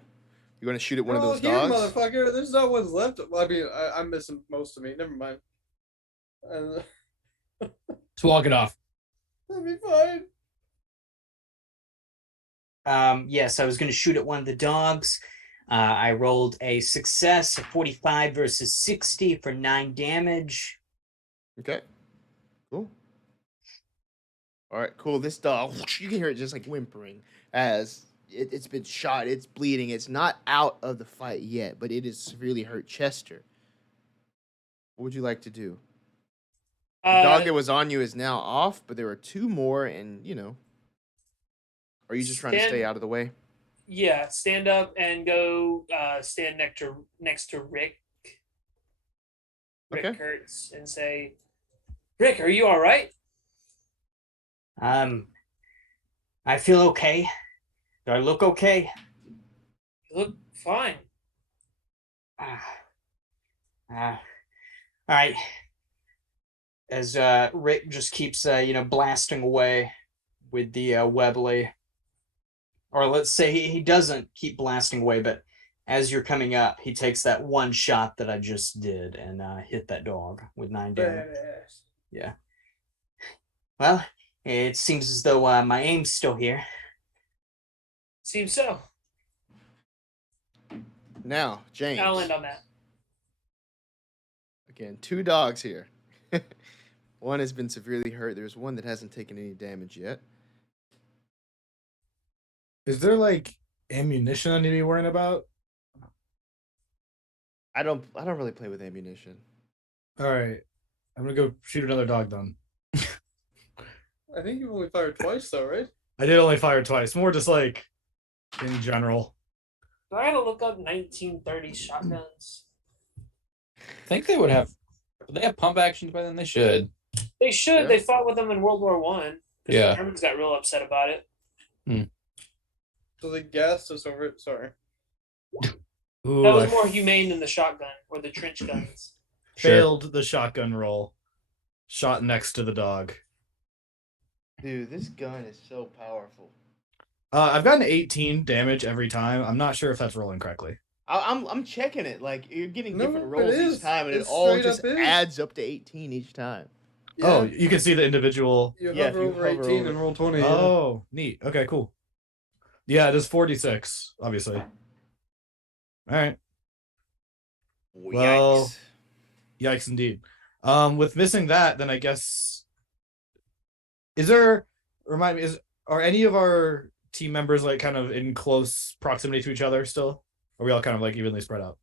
You're going to shoot at one of Oh, those here, dogs? motherfucker. There's no one's left. I mean, I'm missing most of me. Never mind. Let's walk it off. That'll be fine. Yes, I was going to shoot at one of the dogs. I rolled a success, 45 versus 60 for 9 damage. Okay. Cool. All right, cool. This dog, you can hear it just like whimpering as it's been shot. It's bleeding. It's not out of the fight yet, but it has severely hurt Chester. What would you like to do? The dog that was on you is now off, but there are 2 more, and, are you just trying to stay out of the way? Yeah, stand up and go stand next to Rick Okay. Kurtz, and say, Rick, are you all right? I feel okay. Do I look okay? You look fine. All right. As Rick just keeps blasting away with the Webley, or let's say he doesn't keep blasting away, but as you're coming up, he takes that one shot that I just did and hit that dog with 9 damage. Badass. Yeah. Well, it seems as though my aim's still here. Seems so. Now, James. I'll end on that. Again, 2 dogs here. One has been severely hurt. There's one that hasn't taken any damage yet. Is there like ammunition I need to be worrying about? I don't really play with ammunition. All right, I'm gonna go shoot another dog then. I think you only fired twice, though, right? I did only fire twice. More just like in general. Do I gotta look up 1930 shotguns? I think they would have. Would they have pump actions by then? They should. They should. Yeah. They fought with them in World War One. Yeah. The Germans got real upset about it. So they gassed us over it. Sorry. Ooh, That was I more humane than the shotgun or the trench guns. failed the shotgun roll. Shot next to the dog. Dude, this gun is so powerful. I've gotten 18 damage every time. I'm not sure if that's rolling correctly. I'm checking it. Like, you're getting No, different it rolls is. each time, and it It all straight just up is. adds up to 18 each time. Oh, you can see the individual. You Yeah, if hover you over hover 18 over- and roll 20. Oh, neat. Okay, cool. Yeah, it is 46, obviously. All right. Well- Yikes. Yikes indeed. With missing that, then I guess are any of our team members like kind of in close proximity to each other still? Or are we all kind of like evenly spread out?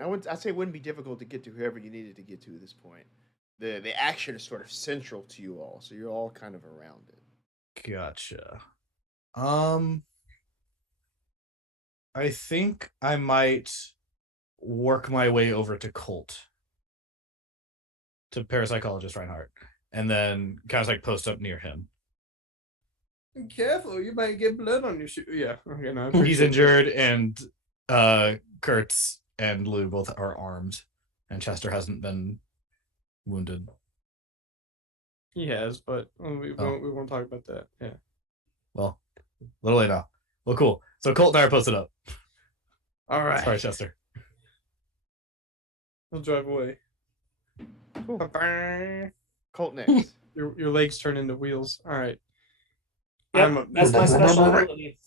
I'd say it wouldn't be difficult to get to whoever you needed to get to at this point. The action is sort of central to you all, so you're all kind of around it. Gotcha. I think I might work my way over to Colt, to parapsychologist Reinhardt, and then kind of like post up near him. Be careful, you might get blood on your shoe. Yeah, okay, no, I He's appreciate injured, and Kurtz and Lou both are armed, and Chester hasn't been wounded. that. He has, but we Oh. won't talk about that. Yeah. Well, a little late now. Well, cool. So Colt and I are posted up. All right. Sorry, Chester. He'll drive away. Cool. Ba-bang. Colt next. Your legs turn into wheels. All right. Yep, that's my special ability.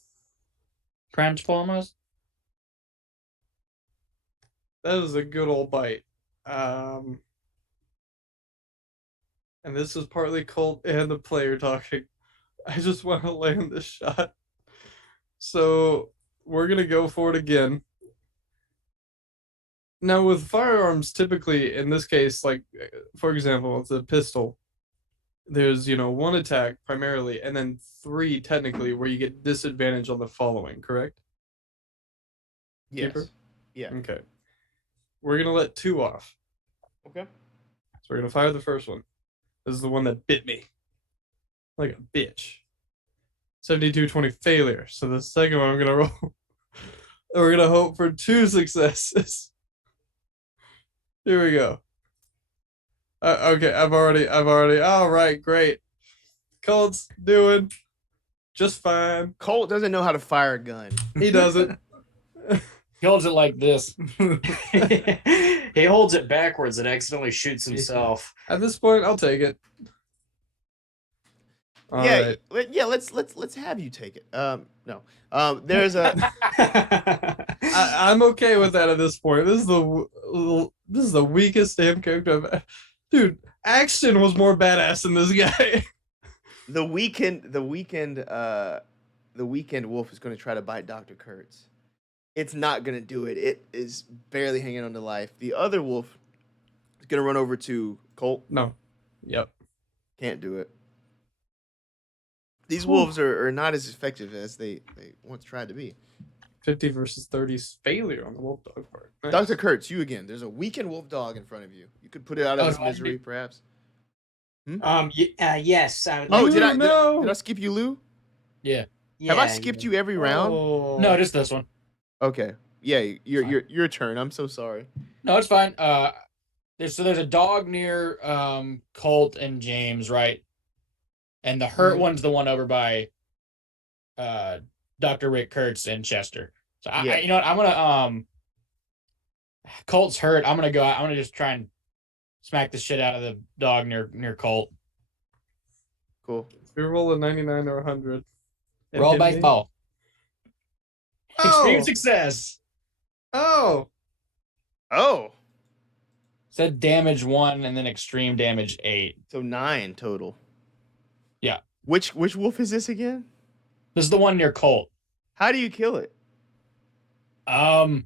Transformers. That is a good old bite. And this is partly Colt and the player talking. I just want to land this shot. So we're gonna go for it again. Now, with firearms, typically in this case, like for example, with a pistol, there's one attack primarily, and then 3 technically where you get disadvantage on the following. Correct? Yes. Keeper? Yeah. Okay. We're gonna let 2 off. Okay. So we're gonna fire the first one. This is the one that bit me like a bitch. 72-20 failure. So the second one I'm gonna roll. And we're gonna hope for 2 successes. Here we go. Okay, I've already. All right, great. Colt's doing just fine. Colt doesn't know how to fire a gun. He doesn't. He holds it like this. He holds it backwards and accidentally shoots himself. At this point, I'll take it. All right. Let's have you take it. No. There's a. I'm okay with that at this point. This is the weakest damn character I've. Dude, Action was more badass than this guy. The weekend wolf is going to try to bite Dr. Kurtz. It's not going to do it. It is barely hanging on to life. The other wolf is going to run over to Colt. No. Yep. Can't do it. These wolves are not as effective as they once tried to be. 50 versus 30's failure on the wolf dog part. Nice. Dr. Kurtz, you again. There's a weakened wolf dog in front of you. You could put it out of its misery, perhaps. Yes. Oh, did no. I skip you, Lou? Yeah. Have I skipped you every round? Oh. No, just this one. Okay. Yeah, your turn. I'm so sorry. No, it's fine. There's a dog near Colt and James, right? And the hurt one's the one over by Dr. Rick Kurtz and Chester. So I you know what? I'm gonna Colt's hurt. I'm gonna just try and smack the shit out of the dog near Colt. Cool. If you roll a 99 or 100. Roll baseball. Oh. Extreme success. Oh. Said damage 1 and then extreme damage 8. So 9 total. Yeah. Which wolf is this again? This is the one near Colt. How do you kill it? I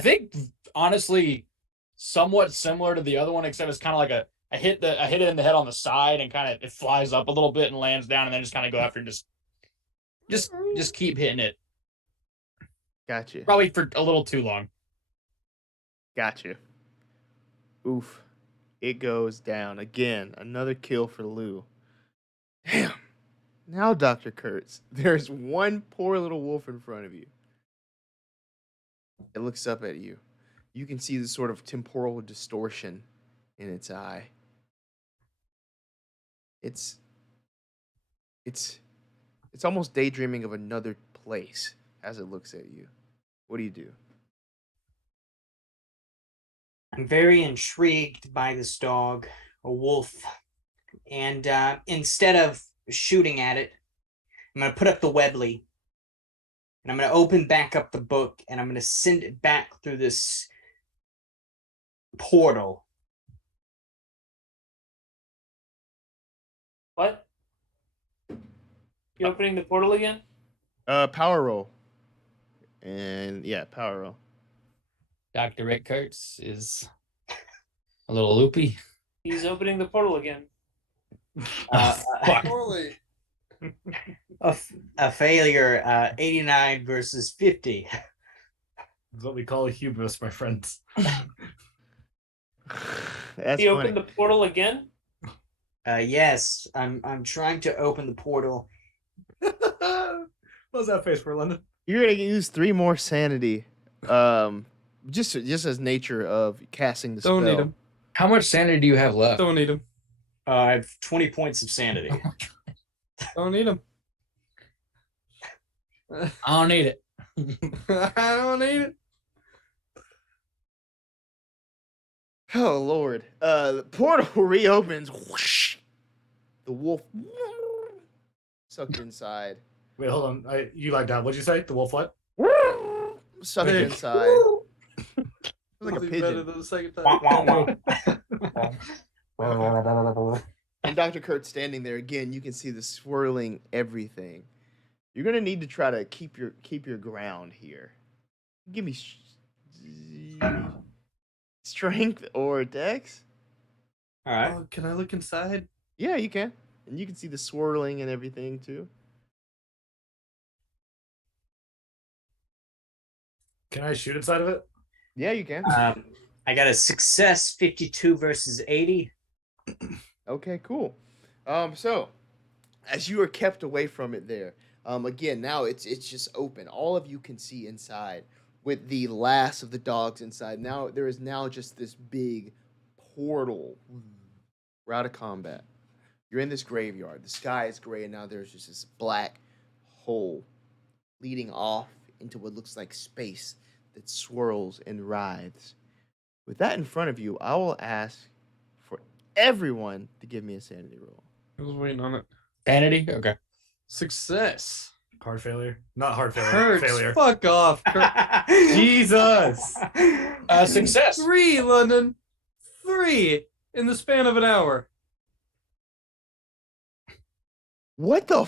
think honestly somewhat similar to the other one, except it's kind of like I hit it in the head on the side and kind of it flies up a little bit and lands down and then just kind of go after and just keep hitting it. Gotcha. Probably for a little too long. Gotcha. Oof. It goes down again. Another kill for Lou. Damn. Now, Dr. Kurtz, there's one poor little wolf in front of you. It looks up at you. You can see the sort of temporal distortion in its eye. It's almost daydreaming of another place as it looks at you. What do you do? I'm very intrigued by this dog, a wolf. And instead of shooting at it, I'm going to put up the Webley. And I'm going to open back up the book and I'm going to send it back through this portal. What? You opening the portal again? Power roll. And yeah, power roll. Dr. Rick Kurtz is a little loopy. He's opening the portal again. Fuck. Poorly. A failure, 89 versus 50. That's what we call a hubris, my friends. That's He funny. opened the portal again? Yes, I'm trying to open the portal. What was that face for, London? You're gonna use 3 more sanity, just as nature of casting the spell. Don't need him. How much sanity do you have left? Don't need him. I have 20 points of sanity. Don't need him. I don't need it. I don't need it. Oh Lord! The portal reopens. Whoosh. The wolf sucked inside. Wait, hold on. You like that? What'd you say? The wolf what? Sucked Hey. inside. It was like a I'll do better pigeon. than the second Wah, time. wah, wah. And Dr. Kurtz standing there again. You can see the swirling everything. You're gonna need to try to keep your ground here. Give me strength or dex. All right. Oh, can I look inside? Yeah, you can, and you can see the swirling and everything too. Can I shoot inside of it? Yeah, you can. I got a success, 52 versus 80. Okay, cool. So as you are kept away from it there, again, now it's just open. All of you can see inside with the last of the dogs inside. Now there is now just this big portal. We're out of combat. You're in this graveyard. The sky is gray, and now there's just this black hole leading off into what looks like space that swirls and writhes. With that in front of you, I will ask for everyone to give me a sanity roll. I was waiting on it. Sanity? Okay. Success. Hard failure? Not hard failure. Kurtz, Failure. fuck off. Jesus. Success. 3, London. 3 in the span of an hour. What the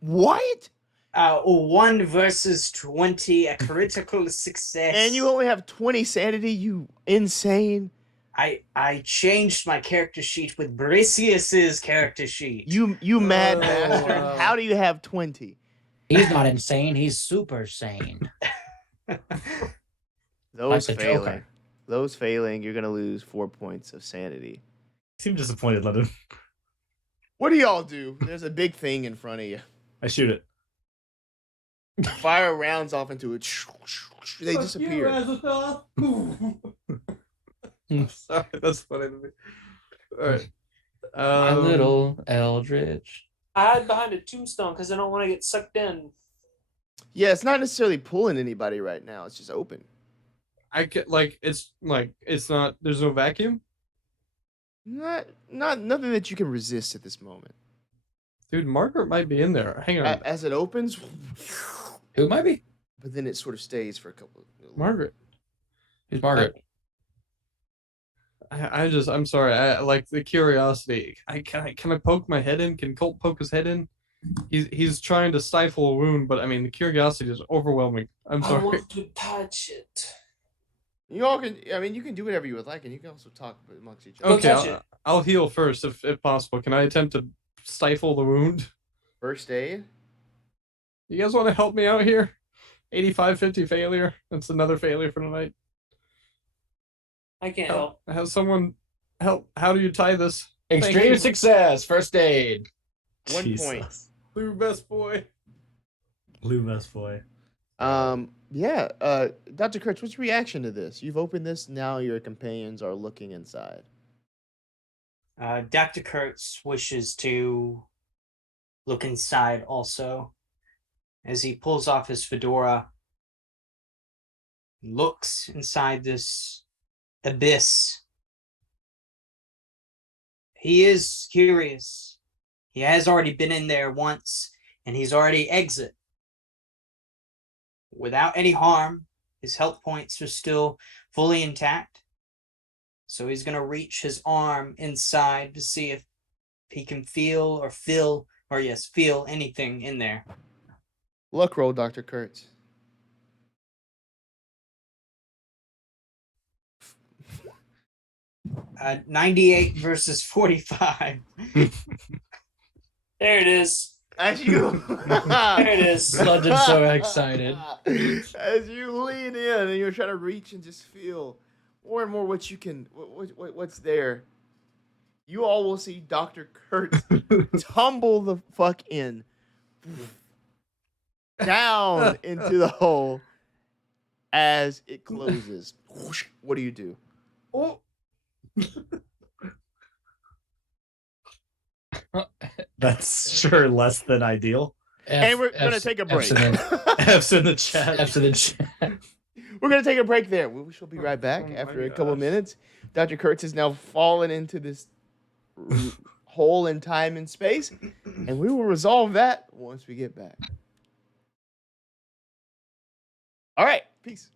what? 1 versus 20, a critical success. And you only have 20 sanity, you insane. I changed my character sheet with Bricius's character sheet. You mad Oh, bastard. wow. How do you have 20? He's not insane. He's super sane. Those Like the failing. Joker. Those failing, you're going to lose 4 points of sanity. Seem disappointed, London. What do y'all do? There's a big thing in front of you. I shoot it. Fire rounds off into it. They disappear. Sorry, that's funny to me. All right. My little Eldritch. I hide behind a tombstone because I don't want to get sucked in. Yeah, it's not necessarily pulling anybody right now. It's just open. I get it's not. There's no vacuum, Not nothing that you can resist at this moment. dude. Margaret might be in there. Hang on, As it opens, Who might be? but then it sort of stays for a couple. Margaret. Who's Margaret? I'm sorry. I like the curiosity. Can I poke my head in? Can Colt poke his head in? He's trying to stifle a wound, but I mean the curiosity is overwhelming. I'm I sorry. want to touch it. You all can. I mean, you can do whatever you would like, and you can also talk amongst each other. Go Okay, touch it. I'll heal first if possible. Can I attempt to stifle the wound? First aid. You guys want to help me out here? 85-50 failure. That's another failure for tonight. I can't help. Have someone help. How do you tie this? Thank Extreme you. success. First aid. 1 Jesus. point. Lou, best boy. Lou best boy. Yeah. Dr. Kurtz, what's your reaction to this? You've opened this. Now your companions are looking inside. Dr. Kurtz wishes to look inside also. As he pulls off his fedora, looks inside this abyss. He is curious. He has already been in there once, and he's already exit. Without any harm, his health points are still fully intact. So he's going to reach his arm inside to see if he can feel anything in there. Luck roll, Dr. Kurtz. Uh, 98 versus 45. There it is. As you, There it is. Legend's so excited. As you lean in and you're trying to reach and just feel more and more what you can, what's there. You all will see Dr. Kurtz tumble the fuck in, down into the hole as it closes. What do you do? Oh, That's sure less than ideal. And we're gonna take a break. F's in the chat. F's in the chat. We're going to take a break there. We shall be right back Oh after my a couple gosh. minutes. Dr. Kurtz has now fallen into this hole in time and space, and we will resolve that once we get back. All right. Peace.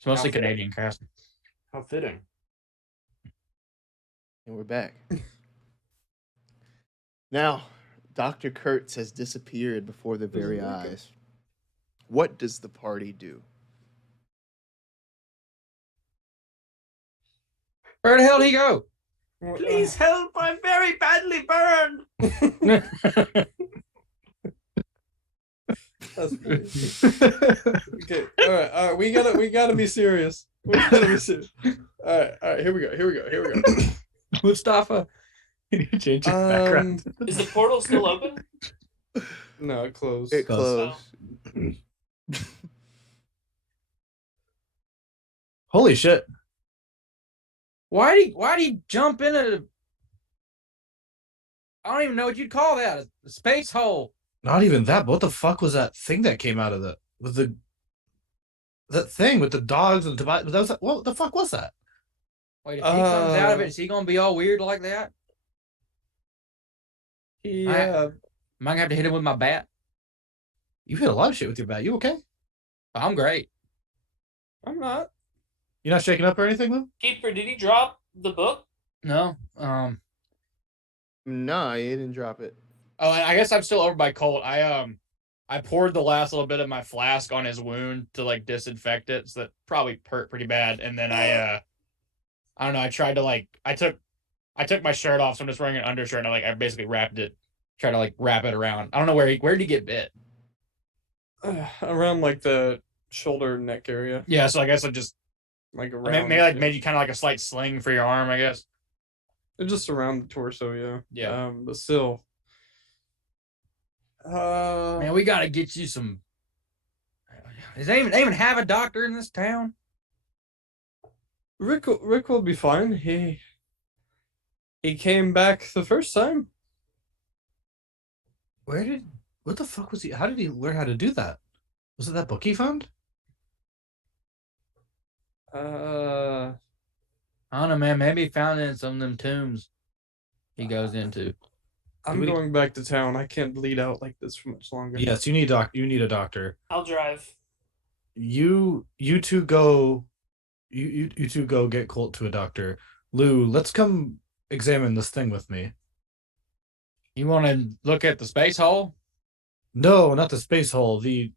It's mostly How fitting. Canadian cast. How fitting. And we're back. Now, Dr. Kurtz has disappeared before their very Isn't that good? eyes. What does the party do? Where the hell did he go? Please help! I'm very badly burned. That's pretty. Okay, all right. We gotta be serious. We gotta be serious. All right. Here we go. Mustafa. You need to change your background. Is the portal still open? No, it closed. It closed. Holy shit. Why'd he jump in a I don't even know what you'd call that. A space hole. Not even that, but what the fuck was that thing that came out of that? That thing with the dogs and the what the fuck was that? Wait, if he comes out of it, is he gonna be all weird like that? Yeah. Am I gonna have to hit him with my bat? You hit a lot of shit with your bat. You okay? I'm great. I'm not. You're not shaking up or anything, though? Keeper, did he drop the book? No. No, he didn't drop it. Oh, and I guess I'm still over by Colt. I poured the last little bit of my flask on his wound to like disinfect it, so that probably hurt pretty bad. And then I don't know. I tried to I took my shirt off, so I'm just wearing an undershirt. And I basically wrapped it, tried to wrap it around. I don't know where did he get bit? Around the shoulder neck area. Yeah, so I guess I just Around. made you kind of a slight sling for your arm, I guess. Just around the torso, yeah. Yeah. But still. Man, we gotta get you some. Does they even have a doctor in this town? Rick will be fine. He came back the first time. What the fuck was he? How did he learn how to do that? Was it that book he found? I don't know, man. Maybe he found it in some of them tombs he goes into. I'm going back to town. I can't bleed out like this for much longer. Yes, you need a doctor. I'll drive. You two go. You two go get Colt to a doctor. Lou, let's come examine this thing with me. You want to look at the space hole? No, not the space hole. The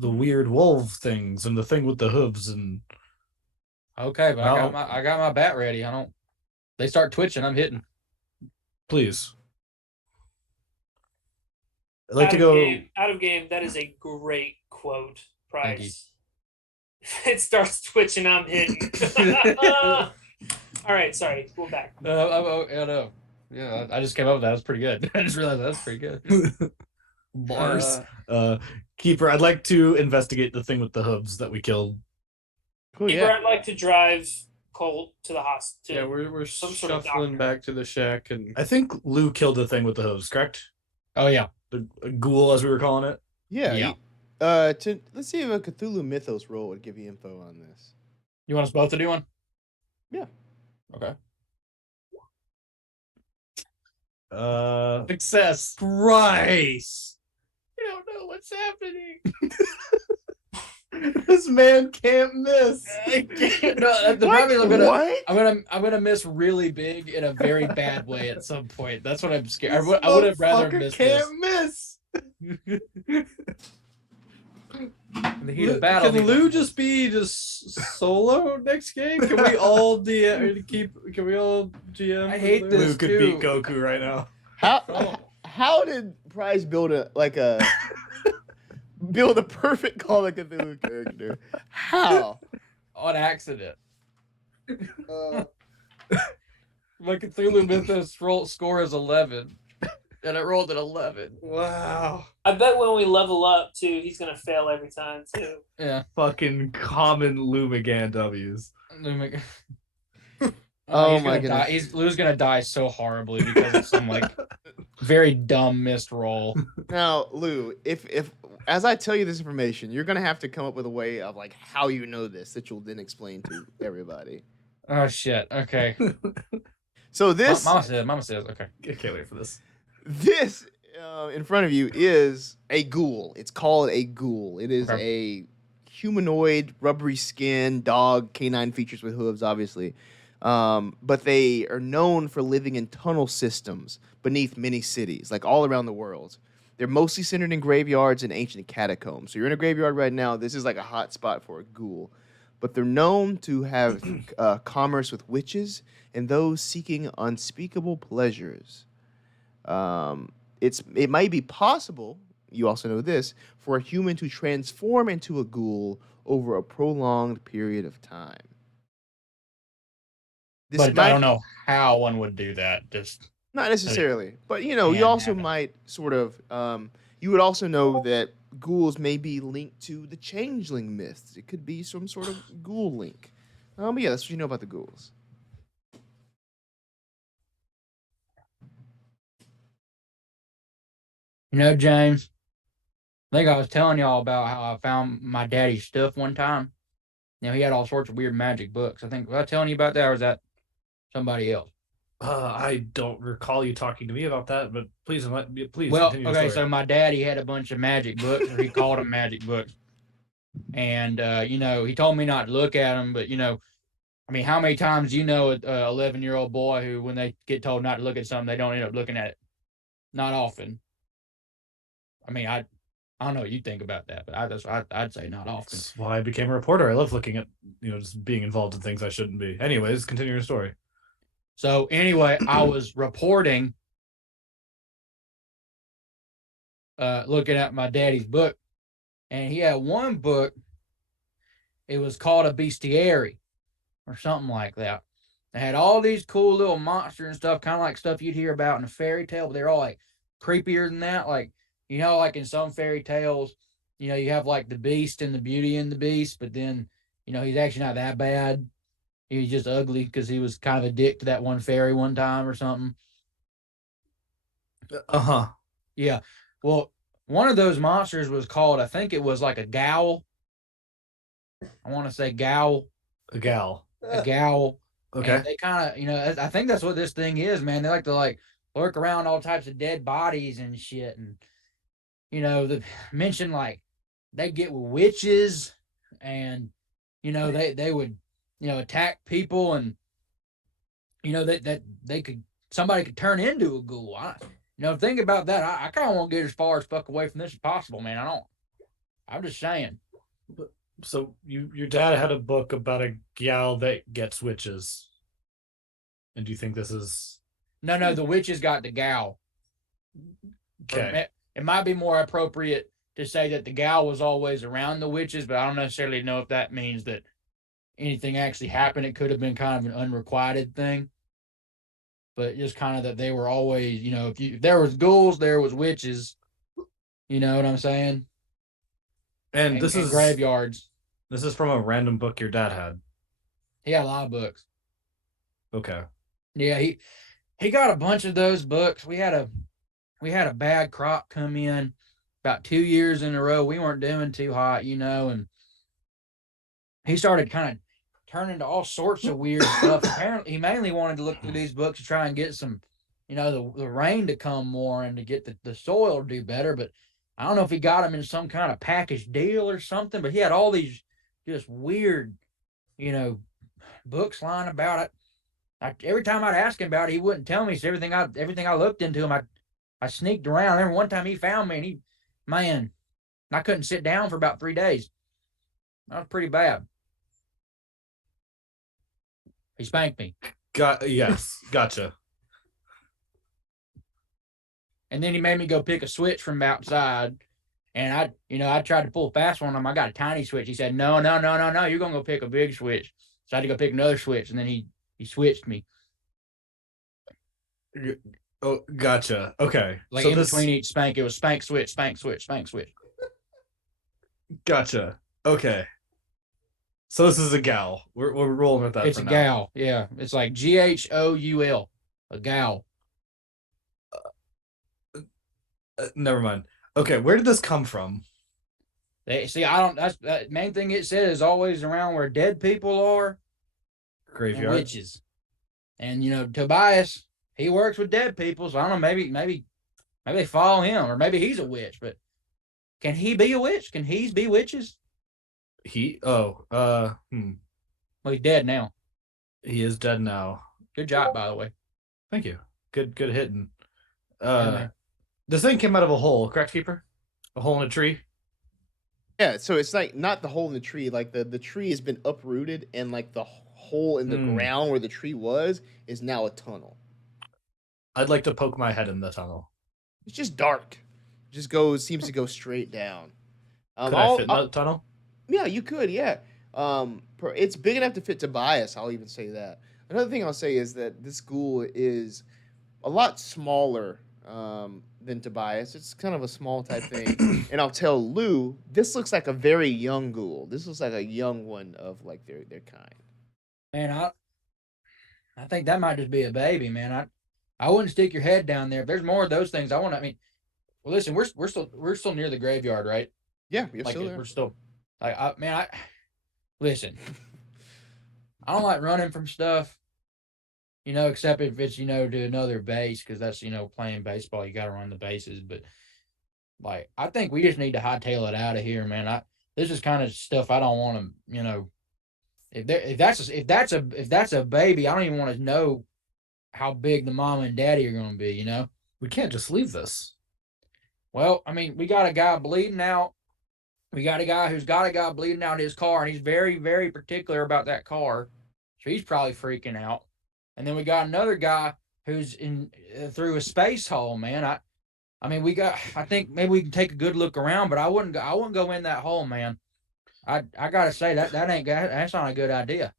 weird wolf things and the thing with the hooves and. Okay, but No. I got my bat ready. They start twitching, I'm hitting. Please. I'd like to go. Out of game. That is a great quote, Thank you. Price. It starts twitching, I'm hitting. All right, sorry. We're back. I know. Yeah, I just came up with that. That's pretty good. I just realized that's pretty good. Bars. Keeper, I'd like to investigate the thing with the hooves that we killed. Cool, Keeper, I'd like to drive Colt to the hospital. Yeah, we're some sort of shuffling doctor. back to the shack, and I think Lou killed the thing with the hooves, correct? Oh yeah. The ghoul, as we were calling it. Yeah. Yeah. Let's see if a Cthulhu Mythos roll would give you info on this. You want us both to do one? Yeah. Okay. Success. Christ. You don't know what's happening. This man can't miss. No, the problem is What? I'm gonna miss really big in a very bad way at some point. That's what I'm scared. I would have rather Motherfucker missed can't this. miss. In the heat of battle. can Lou just be solo next game? Can we all Can we all GM? I hate Lou? this. Lou could too. beat Goku right now. How did Price build build a perfect Call of Cthulhu character? How? On accident. My Cthulhu Mythos score is 11, and I rolled an 11. Wow. I bet when we level up too, he's gonna fail every time too. Yeah. Fucking common Lou McGann W's. Oh my goodness. Lou's gonna die so horribly because of some very dumb missed roll. Now, Lou, if as I tell you this information, you're gonna have to come up with a way of how you know this that you'll then explain to everybody. Oh shit. Okay. So this Mama says. Okay. I can't wait for this. this in front of you is a ghoul. It's called a ghoul. It is a humanoid, rubbery skin, dog, canine features with hooves, obviously. But they are known for living in tunnel systems beneath many cities, like all around the world. They're mostly centered in graveyards and ancient catacombs. So you're in a graveyard right now. This is like a hot spot for a ghoul. But they're known to have commerce with witches and those seeking unspeakable pleasures. It might be possible, you also know this, for a human to transform into a ghoul over a prolonged period of time. But I don't know how one would do that. Just not necessarily, but you also might sort of. You would also know that ghouls may be linked to the changeling myths. It could be some sort of ghoul link. But yeah, that's what you know about the ghouls. James, I think I was telling y'all about how I found my daddy's stuff one time. He had all sorts of weird magic books. Was I telling you about that, or was that somebody else? I don't recall you talking to me about that, but please. Well, okay, so my daddy had a bunch of magic books, or he called them magic books. And, he told me not to look at them, but, how many times an 11-year-old boy who, when they get told not to look at something, they don't end up looking at it? Not often. I don't know what you think about that, but I'd say not often. That's why I became a reporter. I love looking at, just being involved in things I shouldn't be. Anyways, continue your story. So anyway, I was reporting, looking at my daddy's book, and he had one book. It was called a bestiary or something like that. It had all these cool little monsters and stuff, kind of like stuff you'd hear about in a fairy tale, but they're all like creepier than that. Like, like in some fairy tales, you have like the Beast and the Beauty and the Beast, but then, he's actually not that bad. He was just ugly because he was kind of a dick to that one fairy one time or something. Uh-huh. Yeah. Well, one of those monsters was called, I think it was like a gowl. I want to say gowl. A gal. A gowl. Okay. And they kind of, I think that's what this thing is, man. They like to lurk around all types of dead bodies and shit. And, the mention they get with witches and, they would, attack people and, that they could, somebody could turn into a ghoul. Think about that. I kind of want to get as far as fuck away from this as possible, man. I'm just saying. So your dad had a book about a gal that gets witches. And do you think this is... No, the witches got the gal. Okay. It might be more appropriate to say that the gal was always around the witches, but I don't necessarily know if that means that anything actually happened. It could have been kind of an unrequited thing. But just kind of that they were always, if there was ghouls, there was witches. You know what I'm saying? And this is graveyards. This is from a random book your dad had. He had a lot of books. Okay. Yeah, he got a bunch of those books. We had a bad crop come in about 2 years in a row. We weren't doing too hot, and he started kind of turning to all sorts of weird stuff. Apparently, he mainly wanted to look through these books to try and get some, the rain to come more and to get the soil to do better. But I don't know if he got them in some kind of package deal or something, but he had all these just weird, books lying about it. Every time I'd ask him about it, he wouldn't tell me. So everything I looked into him, I sneaked around. I remember one time he found me and I couldn't sit down for about 3 days. That was pretty bad. He spanked me. Yes, gotcha. And then he made me go pick a switch from outside. And I tried to pull fast on him. I got a tiny switch. He said, no, you're going to go pick a big switch. So I had to go pick another switch. And then he switched me. Oh, gotcha. Okay. Like so in between each spank, it was spank, switch, spank, switch, spank, switch. Gotcha. Okay. So this is a gal. We're rolling with that. It's a gal. Yeah. It's like GHOUL. A gal. Never mind. Okay. Where did this come from? That's the main thing it said is always around where dead people are. Graveyard. And witches. And, Tobias, he works with dead people. So I don't know, maybe they follow him or maybe he's a witch, but can he be a witch? Can he be witches? Well, he's dead now. He is dead now. Good job, by the way. Thank you. Good hitting. man. This thing came out of a hole, correct, Keeper? A hole in a tree? Yeah, so it's like not the hole in the tree, like the tree has been uprooted and like the hole in the ground where the tree was is now a tunnel. I'd like to poke my head in the tunnel. It's just dark. Seems to go straight down. Could I fit in the tunnel? Yeah, you could, yeah. It's big enough to fit Tobias, I'll even say that. Another thing I'll say is that this ghoul is a lot smaller than Tobias. It's kind of a small type thing. And I'll tell Lou, this looks like a very young ghoul. This looks like a young one of like their kind. Man, I think that might just be a baby, man. I wouldn't stick your head down there. If there's more of those things, well, listen, we're still near the graveyard, right? Yeah, you're like still there. We're still listen. I don't like running from stuff, except if it's, to another base, because that's, playing baseball, you got to run the bases. But like, I think we just need to hightail it out of here, man. This is kind of stuff I don't want to, if that's a baby, I don't even want to know how big the mama and daddy are going to be, We can't just leave this. Well, we got a guy bleeding out. We got a guy who's got a guy bleeding out in his car, and he's very, very particular about that car. So he's probably freaking out. And then we got another guy who's in through a space hole, man. I think maybe we can take a good look around, but I wouldn't go in that hole, man. I gotta say that's not a good idea.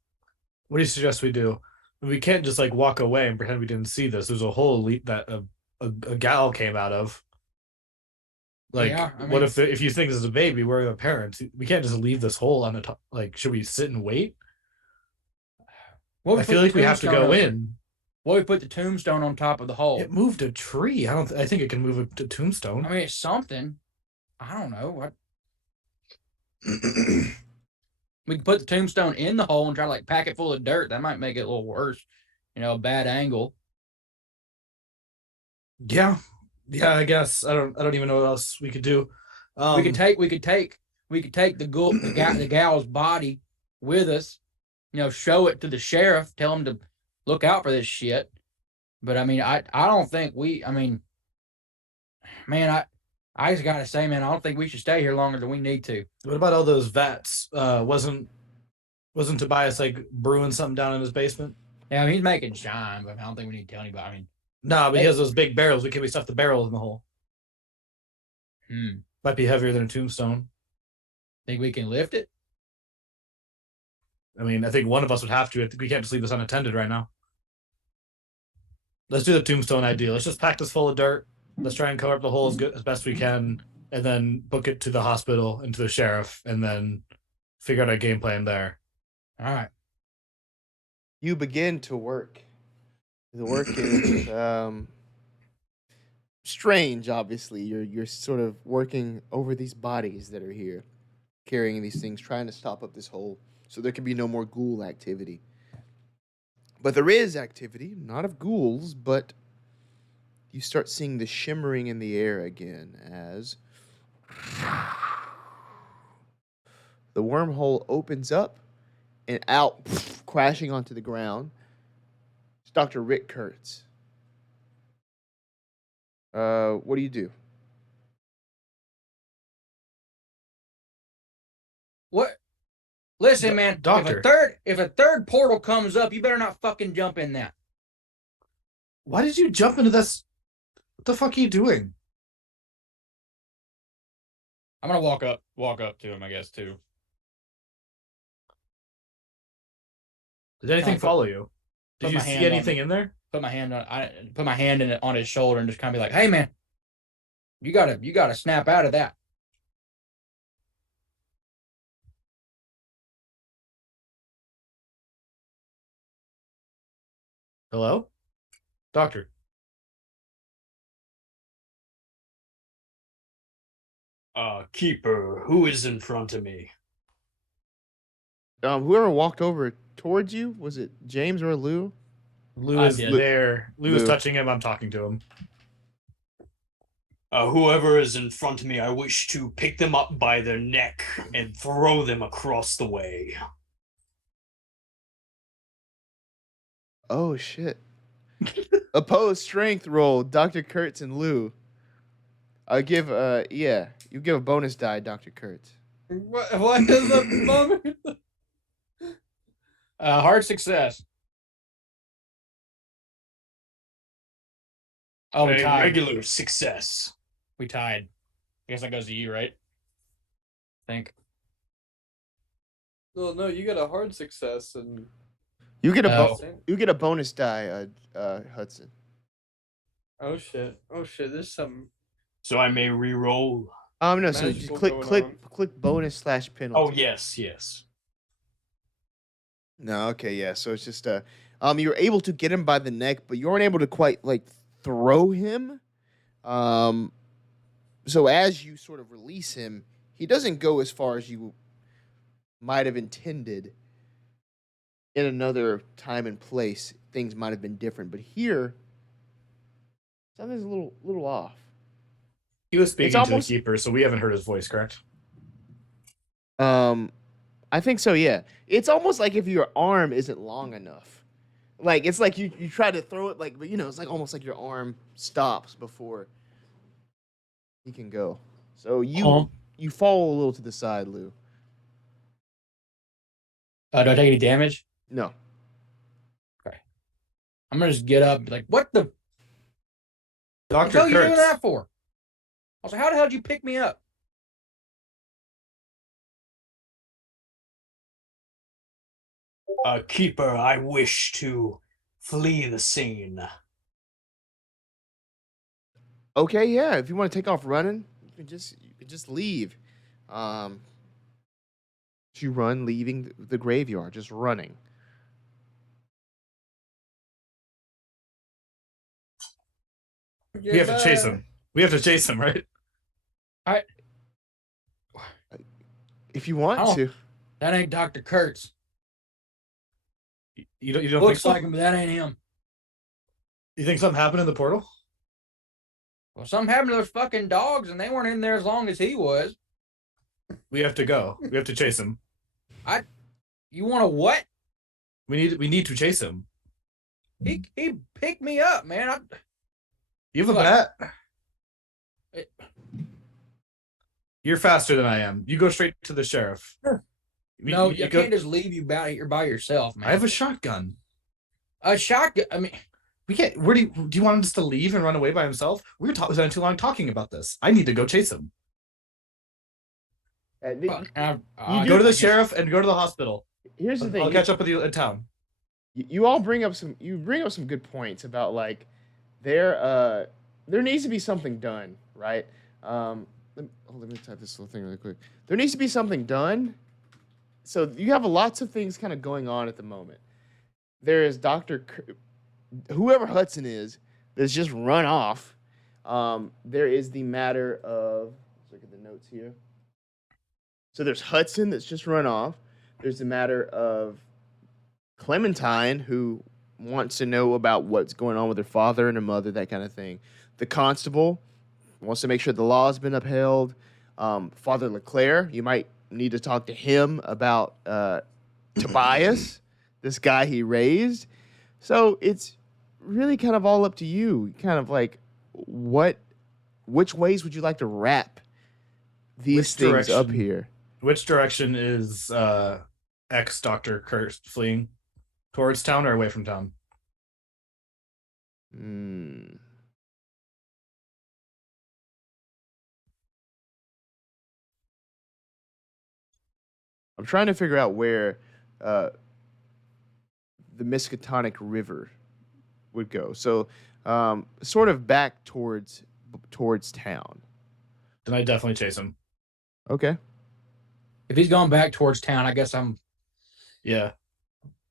What do you suggest we do? We can't just like walk away and pretend we didn't see this. There's a hole that a gal came out of. Like, yeah, what if you think this is a baby? We're the parents. We can't just leave this hole on the top. Like, should we sit and wait? I feel like we have to go in. Well, we put the tombstone on top of the hole. It moved a tree. I think it can move a tombstone. It's something. I don't know what. We can put the tombstone in the hole and try to like pack it full of dirt. That might make it a little worse. A bad angle. Yeah, I guess I don't even know what else we could do. We could take the gal's body with us. Show it to the sheriff. Tell him to look out for this shit. But I don't think man, I just gotta say, man, I don't think we should stay here longer than we need to. What about all those vats? Wasn't Tobias like brewing something down in his basement? Yeah, he's making shine, but I don't think we need to tell anybody. No, but he has those big barrels. We stuff the barrel in the hole. Might be heavier than a tombstone. Think we can lift it? I think one of us would have to. We can't just leave this unattended right now. Let's do the tombstone idea. Let's just pack this full of dirt. Let's try and cover up the hole as best we can, and then book it to the hospital and to the sheriff, and then figure out a game plan there. All right. You begin to work. The work is strange, obviously. You're sort of working over these bodies that are here, carrying these things, trying to stop up this hole so there can be no more ghoul activity. But there is activity, not of ghouls, but you start seeing the shimmering in the air again as the wormhole opens up and out, crashing onto the ground. It's Dr. Rick Kurtz. What do you do? What? Listen, man, Doctor. If a third portal comes up, you better not fucking jump in that. Why did you jump into this? What the fuck are you doing? I'm gonna walk up to him, I guess, too. Did anything follow you? Did you see anything in there? Put my hand on his shoulder and just kind of be like, "Hey, man, you gotta snap out of that." Hello? Doctor. Keeper, who is in front of me? Whoever walked over towards you, was it James or Lou? Lou is there. Lou is touching him. I'm talking to him. Whoever is in front of me, I wish to pick them up by their neck and throw them across the way. Oh shit. Opposed strength roll, Dr. Kurtz and Lou. You give a bonus die, Dr. Kurtz. What is the bummer? Hard success. Oh, we A tied. regular success. We tied. I guess that goes to you, right? I think. Well, no, you got a hard success, and You get a Oh. you get a bonus die, Hudson. oh shit, there's some. So I may re-roll. No, so Magical just going on. click bonus / penalty. Oh, yes. No, okay, yeah. So it's just you're able to get him by the neck, but you aren't able to quite like throw him. So as you sort of release him, he doesn't go as far as you might have intended. In another time and place, things might have been different, but here, something's a little off. He was speaking It's to the keeper, so we haven't heard his voice, correct? I think so. Yeah, it's almost like if your arm isn't long enough. Like it's like you try to throw it, like, but it's like almost like your arm stops before he can go. So you fall a little to the side, Lou. Do I take any damage? No. I'm gonna just get up and be like, what the Dr. hell are you doing Kurtz. that for? I was like, how the hell did you pick me up? Keeper, I wish to flee the scene. Okay, yeah. If you want to take off running, you can just leave. You run, leaving the graveyard, just running. We have to chase him. We have to chase him, right? If you want Oh. to. That ain't Dr. Kurtz. You don't think Looks so? like him, but that ain't him. You think something happened in the portal? Well, something happened to those fucking dogs, and they weren't in there as long as he was. We have to go. We have to chase him. You want to what? We need to chase him. He picked me up, man. You have a What? bat? You're faster than I am. You go straight to the sheriff. No, you you go- can't just leave you here by yourself, man. I have a shotgun. a shotgun. I mean, We can't. Where do you want him just to leave and run away by himself? We were spending too long talking about this. I need to go chase him. You Go to the sheriff and go to the hospital. Here's the thing. I'll catch up with you in town. You all bring up some good points about like there needs to be something done, right? Let me type this little thing really quick. There needs to be something done. So you have lots of things kind of going on at the moment. There is whoever Hudson is that's just run off. There is the matter of, let's look at the notes here. So there's Hudson that's just run off. There's the matter of Clementine, who wants to know about what's going on with her father and her mother, that kind of thing. The constable wants to make sure the law has been upheld. Father Leclerc, you might need to talk to him about Tobias, this guy he raised. So it's really kind of all up to you. Kind of like which ways would you like to wrap these things up here? Which direction is ex-Dr. Kurtz fleeing? Towards town or away from town? I'm trying to figure out where the Miskatonic River would go. So sort of back towards town. Then I definitely chase him. Okay. if he's going back towards town, I guess I'm. Yeah.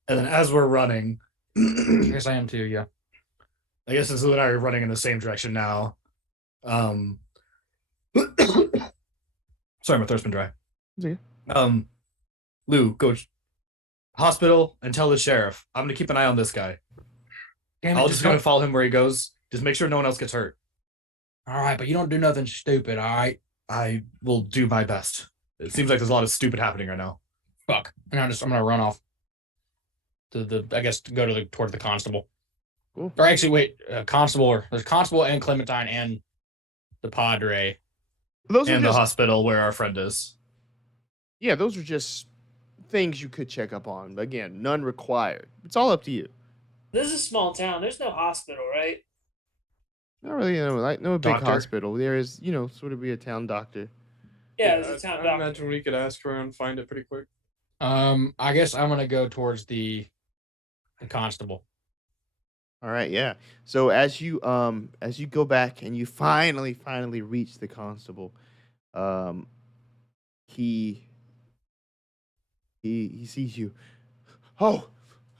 And then as we're running, I guess I am too. Yeah. I guess since Lou and I are running in the same direction now. Sorry, my throat's been dry. Okay. Lou, go hospital and tell the sheriff. I'm gonna keep an eye on this guy. Damn it, I'll just gonna follow him where he goes. Just make sure no one else gets hurt. All right, but you don't do nothing stupid, all right? I will do my best. It seems like there's a lot of stupid happening right now. Fuck. And I'm gonna run off to I guess to go toward the constable. Cool. Or actually, wait, constable. There's constable and Clementine and the Padre. Those are And the just, hospital where our friend is. yeah, those are just things you could check up on. But again, none required. It's all up to you. This is a small town. There's no hospital, right? Not really, no big Doctor. hospital. There is, sort of be a town doctor. Yeah, there's a town I doctor. imagine we could ask around and find it pretty quick. I guess I'm gonna go towards the constable. All right, yeah. So as you go back and you finally reach the constable, he sees you. Oh,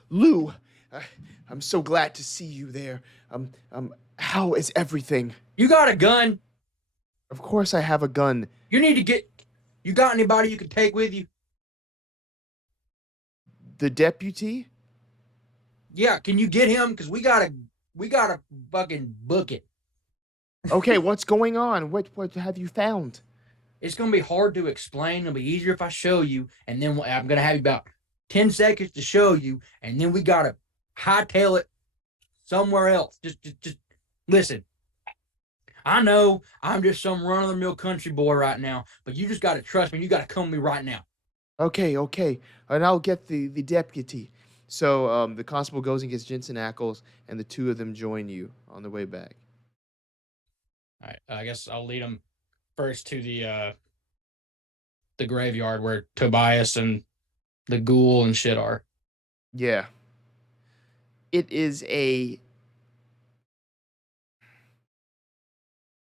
Lou, I'm so glad to see you there. How is everything? You got a gun? Of course I have a gun. You need to get. You got anybody you can take with you? The deputy? Yeah, can you get him? Because we gotta fucking book it. Okay, what's going on? What have you found? It's gonna be hard to explain. It'll be easier if I show you, and then I'm gonna have you about 10 seconds to show you, and then we gotta hightail it somewhere else. Just listen. I know I'm just some run-of-the-mill country boy right now, but you just gotta trust me. You gotta come with me right now. Okay, and I'll get the deputy. So the constable goes and gets Jensen Ackles, and the two of them join you on the way back. All right, I guess I'll lead them first to the graveyard where Tobias and the ghoul and shit are. Yeah. It is a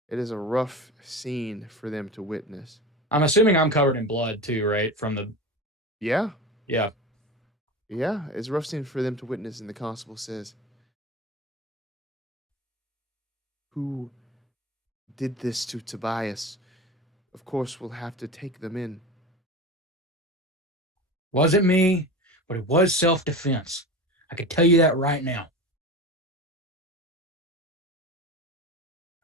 rough scene for them to witness. I'm assuming I'm covered in blood too, right? From the Yeah. yeah. Yeah, it's a rough scene for them to witness, and the constable says, "Who did this to Tobias? Of course, we'll have to take them in." Wasn't me, but it was self-defense. I can tell you that right now.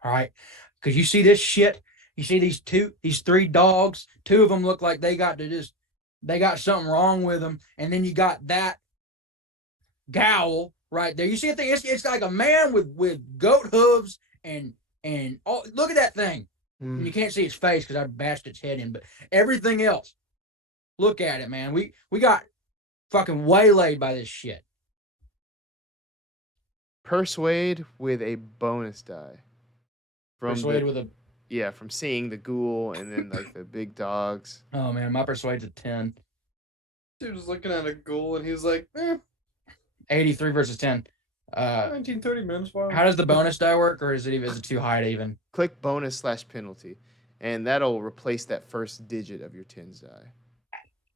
All right, because you see this shit. You see these three dogs. Two of them look like they got something wrong with them, and then you got that gowl right there. You see a thing? It's like a man with goat hooves and oh, look at that thing. And you can't see its face because I bashed its head in, but everything else, look at it, man. We got fucking waylaid by this shit. Persuade with a bonus die. Persuade with a from seeing the ghoul and then like the big dogs. oh man, my persuade's a 10. Dude was looking at a ghoul and he's like, 83 versus 10. 1930 minutes. Wow. How does the bonus die work, or is it too high to even? Click bonus/penalty, and that'll replace that first digit of your tens die.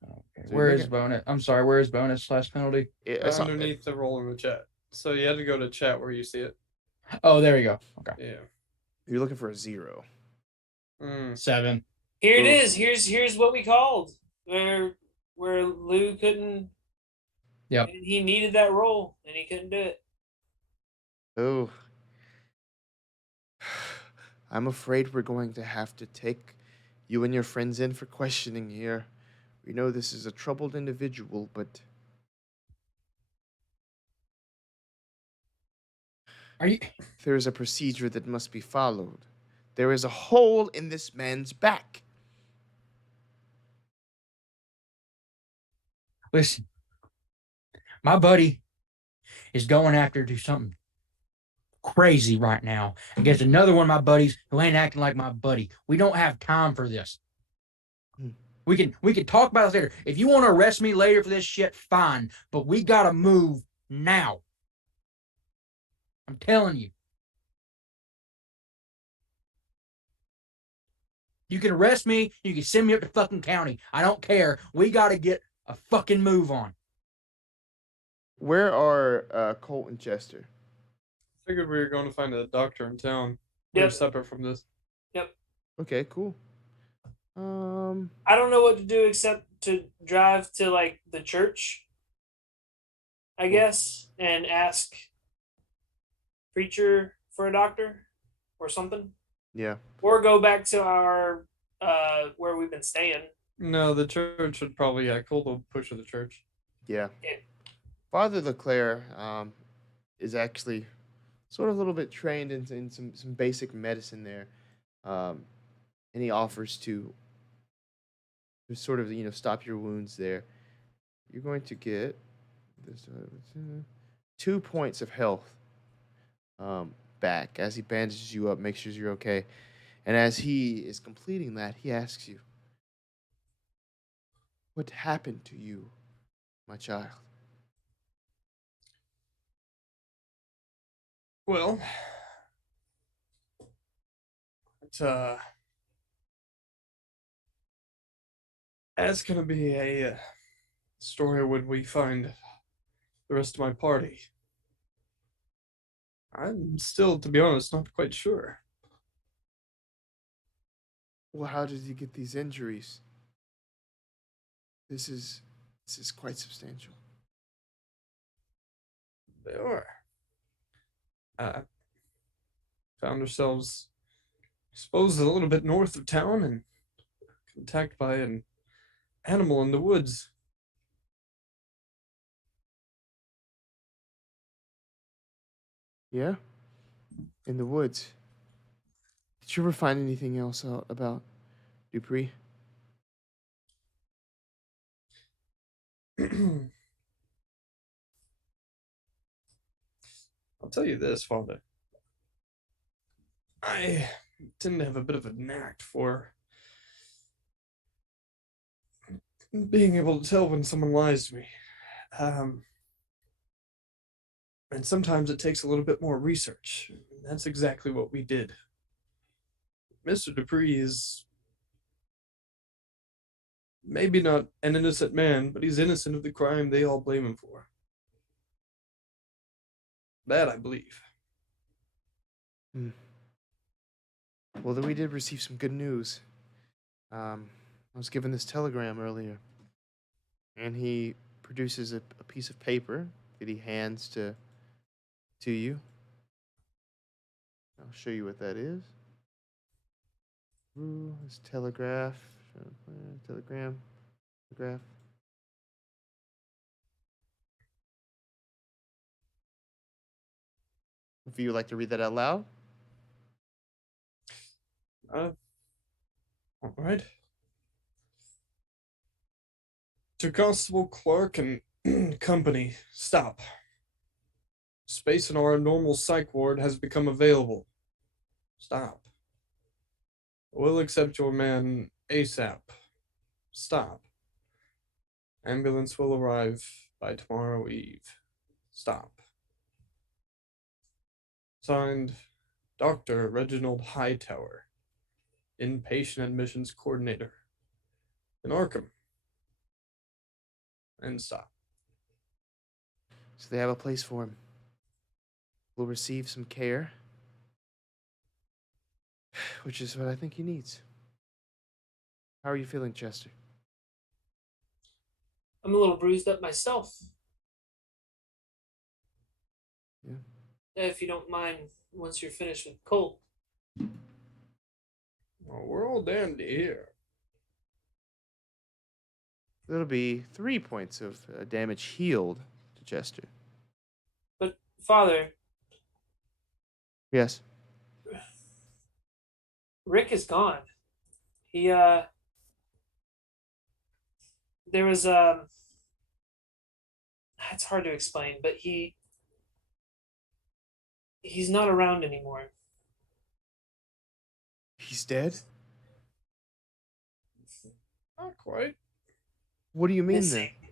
Okay. Where is bonus? I'm sorry, where is bonus/penalty? It's underneath the roll in the chat. So you had to go to chat where you see it. Oh, there you go. Okay. Yeah. You're looking for a 0. 7. Here it is. Here's what we called. Where Lou couldn't. Yep. He needed that roll and he couldn't do it. Oh. I'm afraid we're going to have to take you and your friends in for questioning here. We know this is a troubled individual, but there is a procedure that must be followed. There is a hole in this man's back. Listen, my buddy is going after to do something crazy right now against another one of my buddies who ain't acting like my buddy. We don't have time for this. We can talk about this later. If you want to arrest me later for this shit, fine. But we gotta move now. I'm telling you. You can arrest me. You can send me up to fucking county. I don't care. We gotta get a fucking move on. Where are Colt and Chester? Figured we were going to find a doctor in town. Yep. We're separate from this. Yep. Okay, cool. I don't know what to do except to drive to like the church, I guess, and ask preacher for a doctor or something. Yeah. Or go back to our where we've been staying. No, the church would probably, Colt will push to the church. Yeah. Yeah. Father Leclerc is actually sort of a little bit trained in some basic medicine there. And he offers to sort of, stop your wounds there. You're going to get this 2 points of health back as he bandages you up, makes sure you're okay. And as he is completing that, he asks you, "What happened to you, my child?" Well, it's that's gonna be a story when we find the rest of my party. I'm still, to be honest, not quite sure. Well, how did you get these injuries? This is quite substantial. They are. Found ourselves, I suppose, a little bit north of town and attacked by an animal in the woods. Yeah? In the woods. Did you ever find anything else out about Dupree? I'll tell you this, Father. I tend to have a bit of a knack for being able to tell when someone lies to me. And sometimes it takes a little bit more research. That's exactly what we did. Mr. Dupree is maybe not an innocent man, but he's innocent of the crime they all blame him for. That I believe. Well, then we did receive some good news. I was given this telegram earlier, and he produces a piece of paper that he hands to you. I'll show you what that is. Ooh, this telegram. If you would like to read that out loud. All right. To Constable Clark and company, stop. Space in our normal psych ward has become available. Stop. We'll accept your man ASAP. Stop. Ambulance will arrive by tomorrow eve. Stop. Signed, Dr. Reginald Hightower, Inpatient Admissions Coordinator in Arkham. And stop. So they have a place for him. Will receive some care, which is what I think he needs. How are you feeling, Chester? I'm a little bruised up myself. Yeah. If you don't mind, once you're finished with Colt. Well, we're all dandy here. It'll be 3 points of damage healed to Chester. But, Father. Yes. Rick is gone. He, there was, it's hard to explain, but he's not around anymore. He's dead? Not quite. What do you mean Missing. then?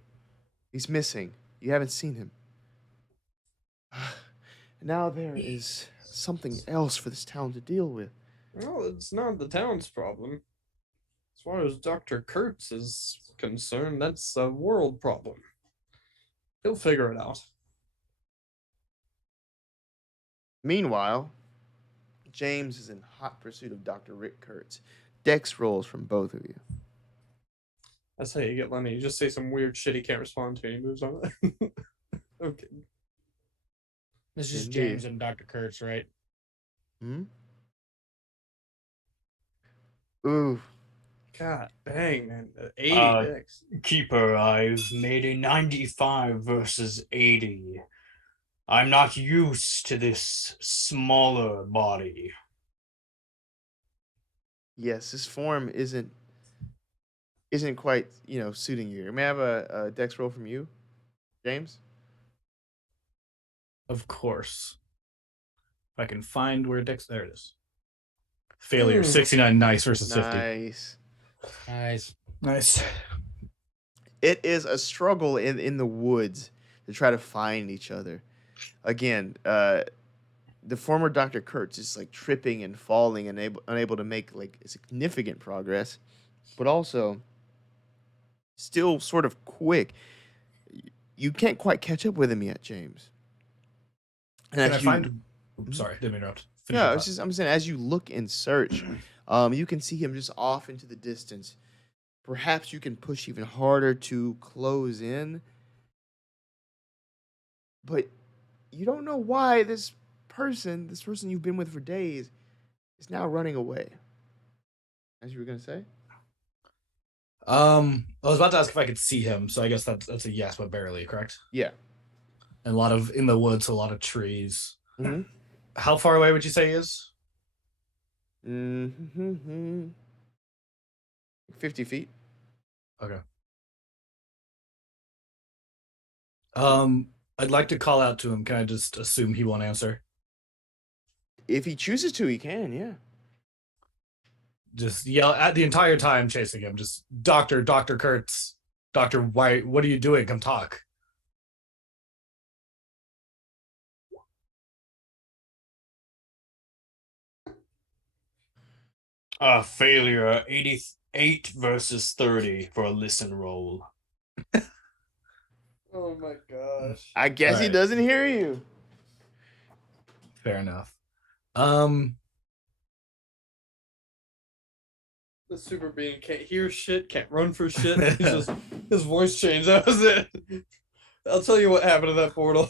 He's missing. You haven't seen him. Now there is something else for this town to deal with. Well, it's not the town's problem. As far as Dr. Kurtz is concerned, that's a world problem. He'll figure it out. Meanwhile, James is in hot pursuit of Dr. Rick Kurtz. Dex rolls from both of you. That's how you get Lenny. You just say some weird shit he can't respond to and he moves on. Okay. This is Indeed. James and Dr. Kurtz, right? Hmm? Ooh. God dang, man. 80 dex. Keeper, I've made a 95 versus 80. I'm not used to this smaller body. Yes, this form isn't quite, suiting you. May I have a dex roll from you, James? Of course. If I can find where Dex. There it is. Failure 69, nice versus 50. Nice. Nice. It is a struggle in the woods to try to find each other. Again, the former Dr. Kurtz is like tripping and falling and unable to make like significant progress, but also still sort of quick. You can't quite catch up with him yet, James. And Can I find? Oops, sorry, didn't interrupt. Finish your thought. I'm saying as you look and search, you can see him just off into the distance. Perhaps you can push even harder to close in, but you don't know why this person you've been with for days, is now running away. As you were gonna say? I was about to ask if I could see him, so I guess that's a yes, but barely, correct? Yeah. And a lot of in the woods, a lot of trees. Mm-hmm. How far away would you say he is? 50 feet. Okay. I'd like to call out to him. Can I just assume he won't answer? If he chooses to, he can, yeah. Just yell at the entire time chasing him. Just Dr. Kurtz. Doctor, what are you doing? Come talk. Failure 88 versus 30 for a listen roll. Oh my gosh. I guess he doesn't hear you. Fair enough. The super being can't hear shit, can't run for shit. He's just his voice changed. That was it. I'll tell you what happened to that portal.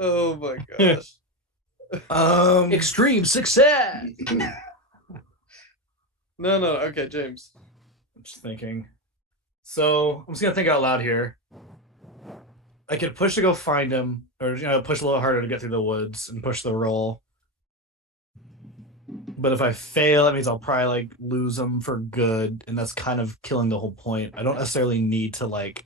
Oh my gosh. Extreme success. No. Okay, James. I'm just thinking. So I'm just gonna think out loud here. I could push to go find him, or push a little harder to get through the woods and push the roll. But if I fail, that means I'll probably like lose him for good, and that's kind of killing the whole point. I don't necessarily need to like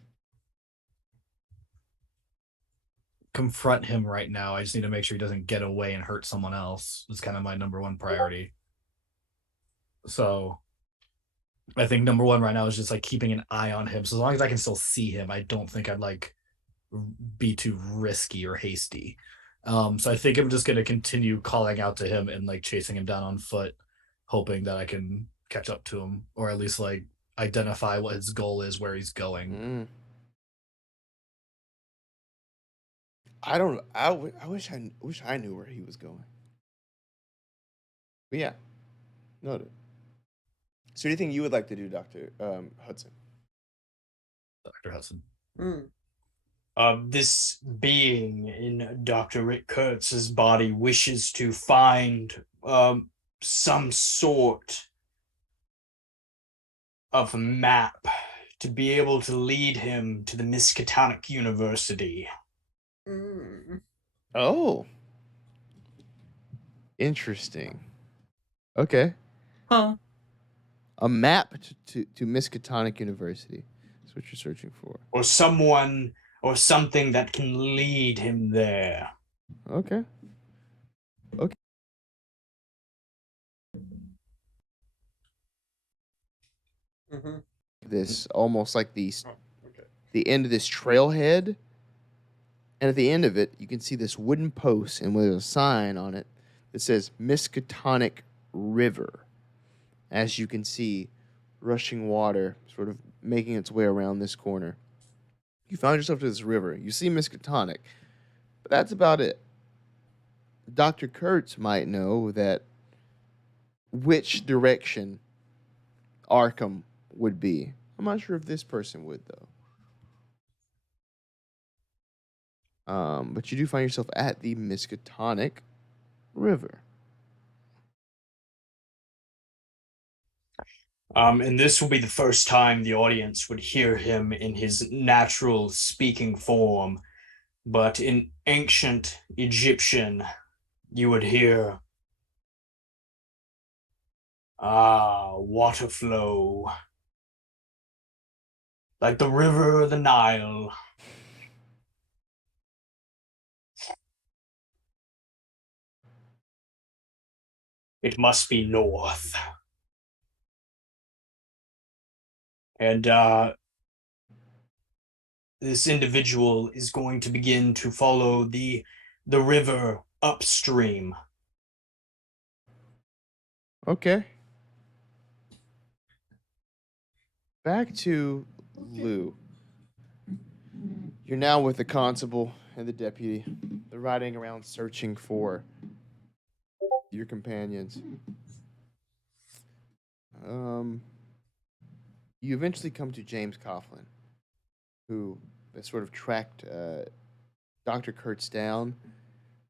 confront him right now. I just need to make sure he doesn't get away and hurt someone else. It's kind of my number one priority. So I think number one right now is just like keeping an eye on him. So as long as I can still see him, I don't think I'd like be too risky or hasty. So I think I'm just going to continue calling out to him and like chasing him down on foot, hoping that I can catch up to him, or at least like identify what his goal is, where he's going. I wish I knew where he was going. But yeah, noted. So, what do you think you would like to do, Dr. Hudson? Dr. Hudson. This being in Dr. Rick Kurtz's body wishes to find some sort of map to be able to lead him to the Miskatonic University. Oh. Interesting. Okay. Huh. A map to Miskatonic University. That's what you're searching for. Or someone or something that can lead him there. Okay. This almost like the end of this trailhead. And at the end of it, you can see this wooden post and with a sign on it that says Miskatonic River. As you can see, rushing water sort of making its way around this corner. You found yourself to this river. You see Miskatonic, but that's about it. Dr. Kurtz might know that which direction Arkham would be. I'm not sure if this person would, though. But you do find yourself at the Miskatonic river. And this will be the first time the audience would hear him in his natural speaking form. But in ancient Egyptian, you would hear, water flow, like the river, the Nile. It must be north. And this individual is going to begin to follow the river upstream. Okay. Back to Lou. You're now with the constable and the deputy. They're riding around searching for your companions. You eventually come to James Coughlin, who has sort of tracked Dr. Kurtz down,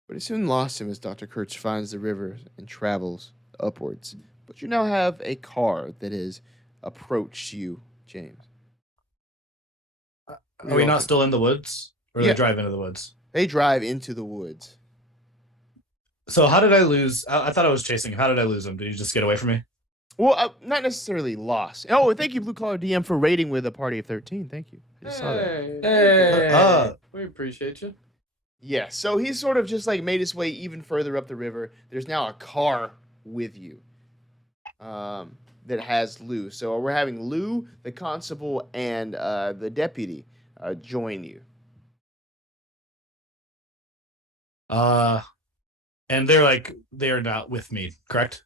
but he soon lost him as Dr. Kurtz finds the river and travels upwards. But you now have a car that has approached you, James. Are we not still in the woods? Or do Yeah. they drive into the woods? They drive into the woods. So how did I lose? I thought I was chasing him. How did I lose him? Did he just get away from me? Well, not necessarily lost. Oh, thank you, Blue Collar DM, for raiding with a party of 13. Thank you. I just saw that. Hey, we appreciate you. Yeah, so he's sort of just like made his way even further up the river. There's now a car with you that has Lou. So we're having Lou, the constable, and the deputy join you. And they're not with me, correct?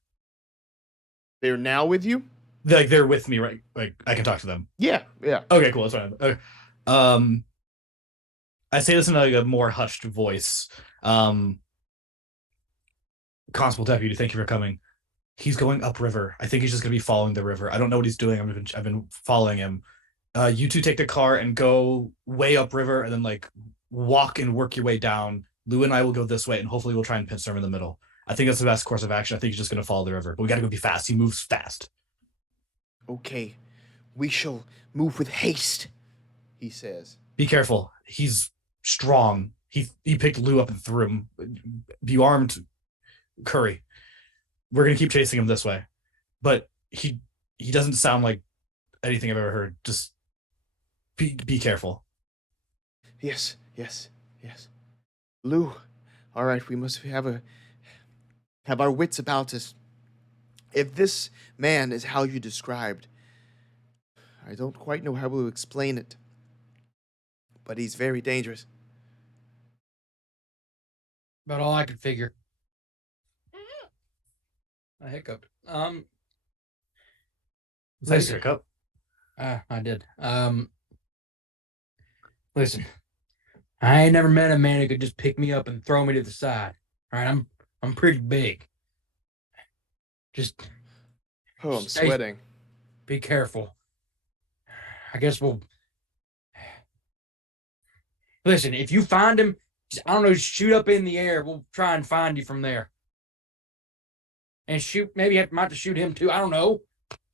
They're now with you? They're with me, right? Like I can talk to them. Yeah. Okay, cool. That's fine. Okay. I say this in like a more hushed voice. Constable Deputy, thank you for coming. He's going upriver. I think he's just gonna be following the river. I don't know what he's doing. I've been following him. You two take the car and go way upriver, and then like walk and work your way down. Lou and I will go this way, and hopefully we'll try and pinch him in the middle. I think that's the best course of action. I think he's just gonna follow the river, but we gotta go be fast. He moves fast. Okay. We shall move with haste, he says. Be careful. He's strong. He picked Lou up and threw him. Be armed, Curry. We're gonna keep chasing him this way, but he doesn't sound like anything I've ever heard. Just be careful. Yes. Lou, all right, we must have our wits about us. If this man is how you described, I don't quite know how to explain it, but he's very dangerous. About all I could figure. I hiccuped. Nice hiccup. I did. Listen, I ain't never met a man who could just pick me up and throw me to the side. All right, I'm pretty big. Just Oh, I'm sweating. be careful. I guess we'll listen. If you find him, just, I don't know, shoot up in the air. We'll try and find you from there. And shoot. Maybe I might have to shoot him too. I don't know.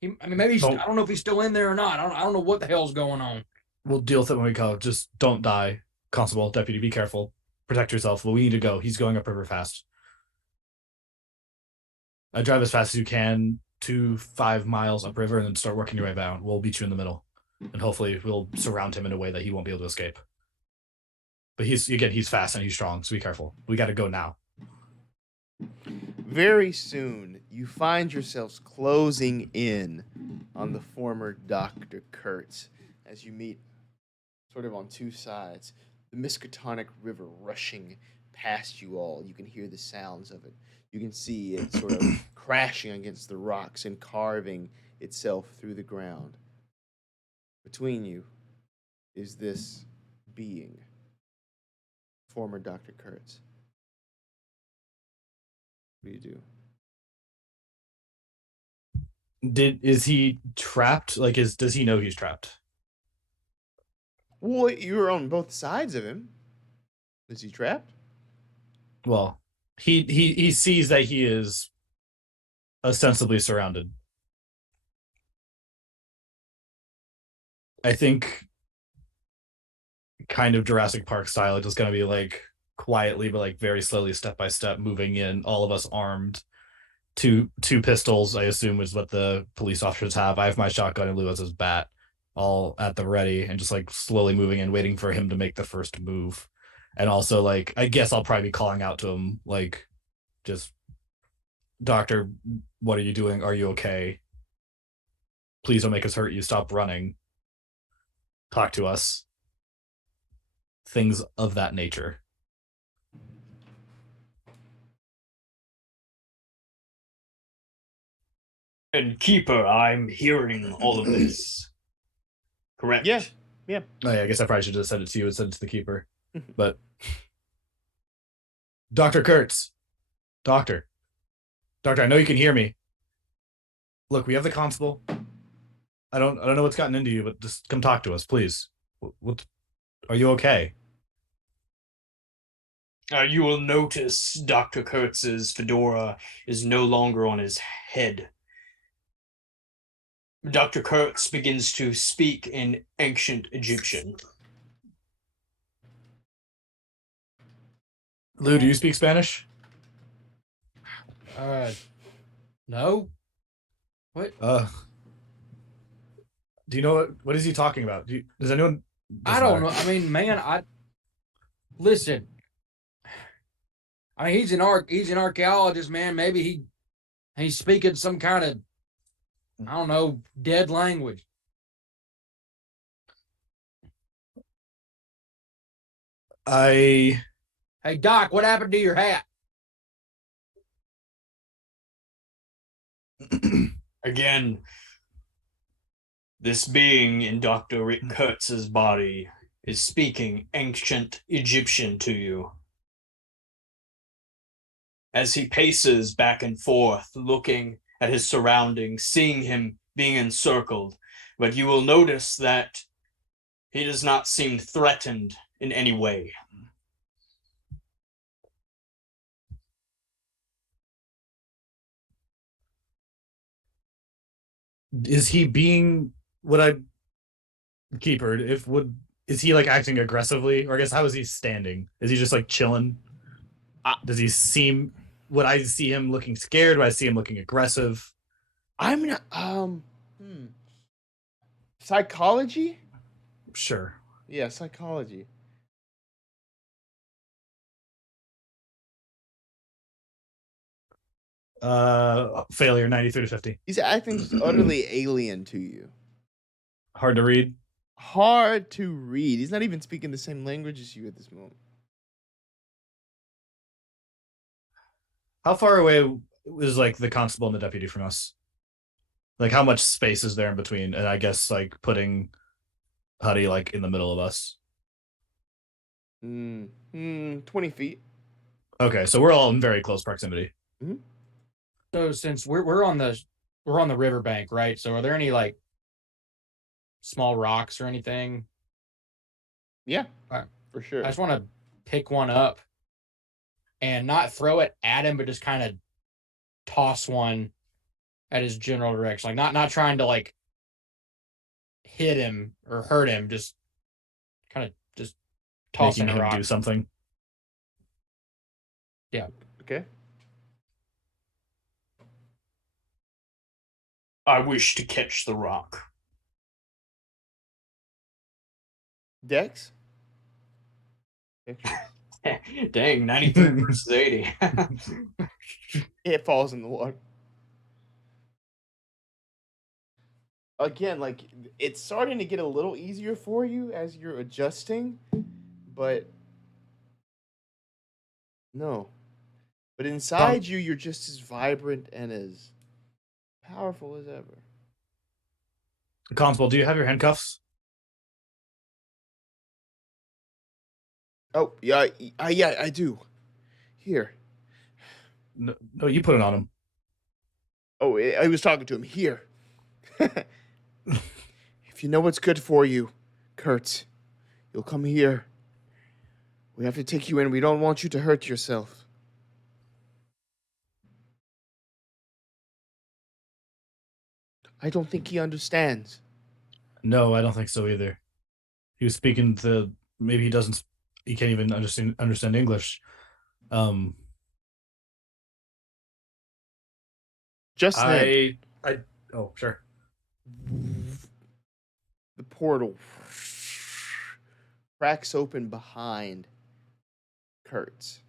Maybe I don't know if he's still in there or not. I don't know what the hell's going on. We'll deal with it when we go. Just don't die. Constable, Deputy, be careful. Protect yourself. Well, we need to go. He's going upriver fast. Drive as fast as you can to 5 miles upriver and then start working your way down. We'll beat you in the middle. And hopefully we'll surround him in a way that he won't be able to escape. But he's fast and he's strong, so be careful. We got to go now. Very soon, you find yourselves closing in on the former Dr. Kurtz as you meet sort of on two sides. The Miskatonic River rushing past you all. You can hear the sounds of it. You can see it sort of crashing against the rocks and carving itself through the ground. Between you is this being, former Dr. Kurtz. What do you do? Is he trapped? Does he know he's trapped? Well, you're on both sides of him. Is he trapped? Well, He sees that he is ostensibly surrounded. I think kind of Jurassic Park style, just gonna be like quietly but like very slowly, step by step, moving in, all of us armed. Two pistols, I assume, is what the police officers have. I have my shotgun and Lou has his bat, all at the ready, and just like slowly moving in, waiting for him to make the first move. And also, like, I guess I'll probably be calling out to him, like, just, Doctor, what are you doing? Are you okay? Please don't make us hurt you. Stop running. Talk to us. Things of that nature. And Keeper, I'm hearing all of this. Correct? Yeah. Oh, yeah, I guess I probably should have said it to you and said it to the Keeper. But Dr. Kurtz. Doctor, I know you can hear me. Look, we have the constable. I don't know what's gotten into you, but just come talk to us, please. What are you okay? You will notice Dr. Kurtz's fedora is no longer on his head. Dr. Kurtz begins to speak in ancient Egyptian. Lou, do you speak Spanish? No. What? Do you know what is he talking about? Does anyone? I don't know. I mean, man, listen. I mean, he's an archaeologist, man. Maybe he's speaking some kind of, I don't know, dead language. Hey, Doc, what happened to your hat? Again, this being in Dr. Rick Kurtz's body is speaking ancient Egyptian to you. As he paces back and forth, looking at his surroundings, seeing him being encircled, but you will notice that he does not seem threatened in any way. is he being Keeper? Is he like acting aggressively, or I guess how is he standing? Is he just like chilling? Does he seem? Would I see him looking scared? Would I see him looking aggressive? I'm not. Psychology? Sure. Yeah, psychology. Failure, 93 to 50. He's acting just utterly alien to you. Hard to read. Hard to read. He's not even speaking the same language as you at this moment. How far away is like the constable and the deputy from us? Like how much space is there in between? And I guess like putting Huddy like in the middle of us. 20 feet. Okay, so we're all in very close proximity. Mm-hmm. So since we're on the riverbank, right? So are there any like small rocks or anything? Yeah, for sure. I just want to pick one up and not throw it at him, but just kind of toss one at his general direction. Like not trying to like hit him or hurt him, just kind of just tossing Making a him rock. do something. Yeah. Okay. I wish to catch the rock. Dex? Dang, 93 versus 80. It falls in the water. Again, like, it's starting to get a little easier for you as you're adjusting, but no. But inside you, you're just as vibrant and as powerful as ever. Constable, do you have your handcuffs? Oh, yeah, I do. Here. No, you put it on him. Oh, I was talking to him. Here. If you know what's good for you, Kurtz, you'll come here. We have to take you in. We don't want you to hurt yourself. I don't think he understands. No, I don't think so either. He was speaking to maybe he doesn't. He can't even understand English. Just then, oh sure. the portal cracks open behind Kurtz.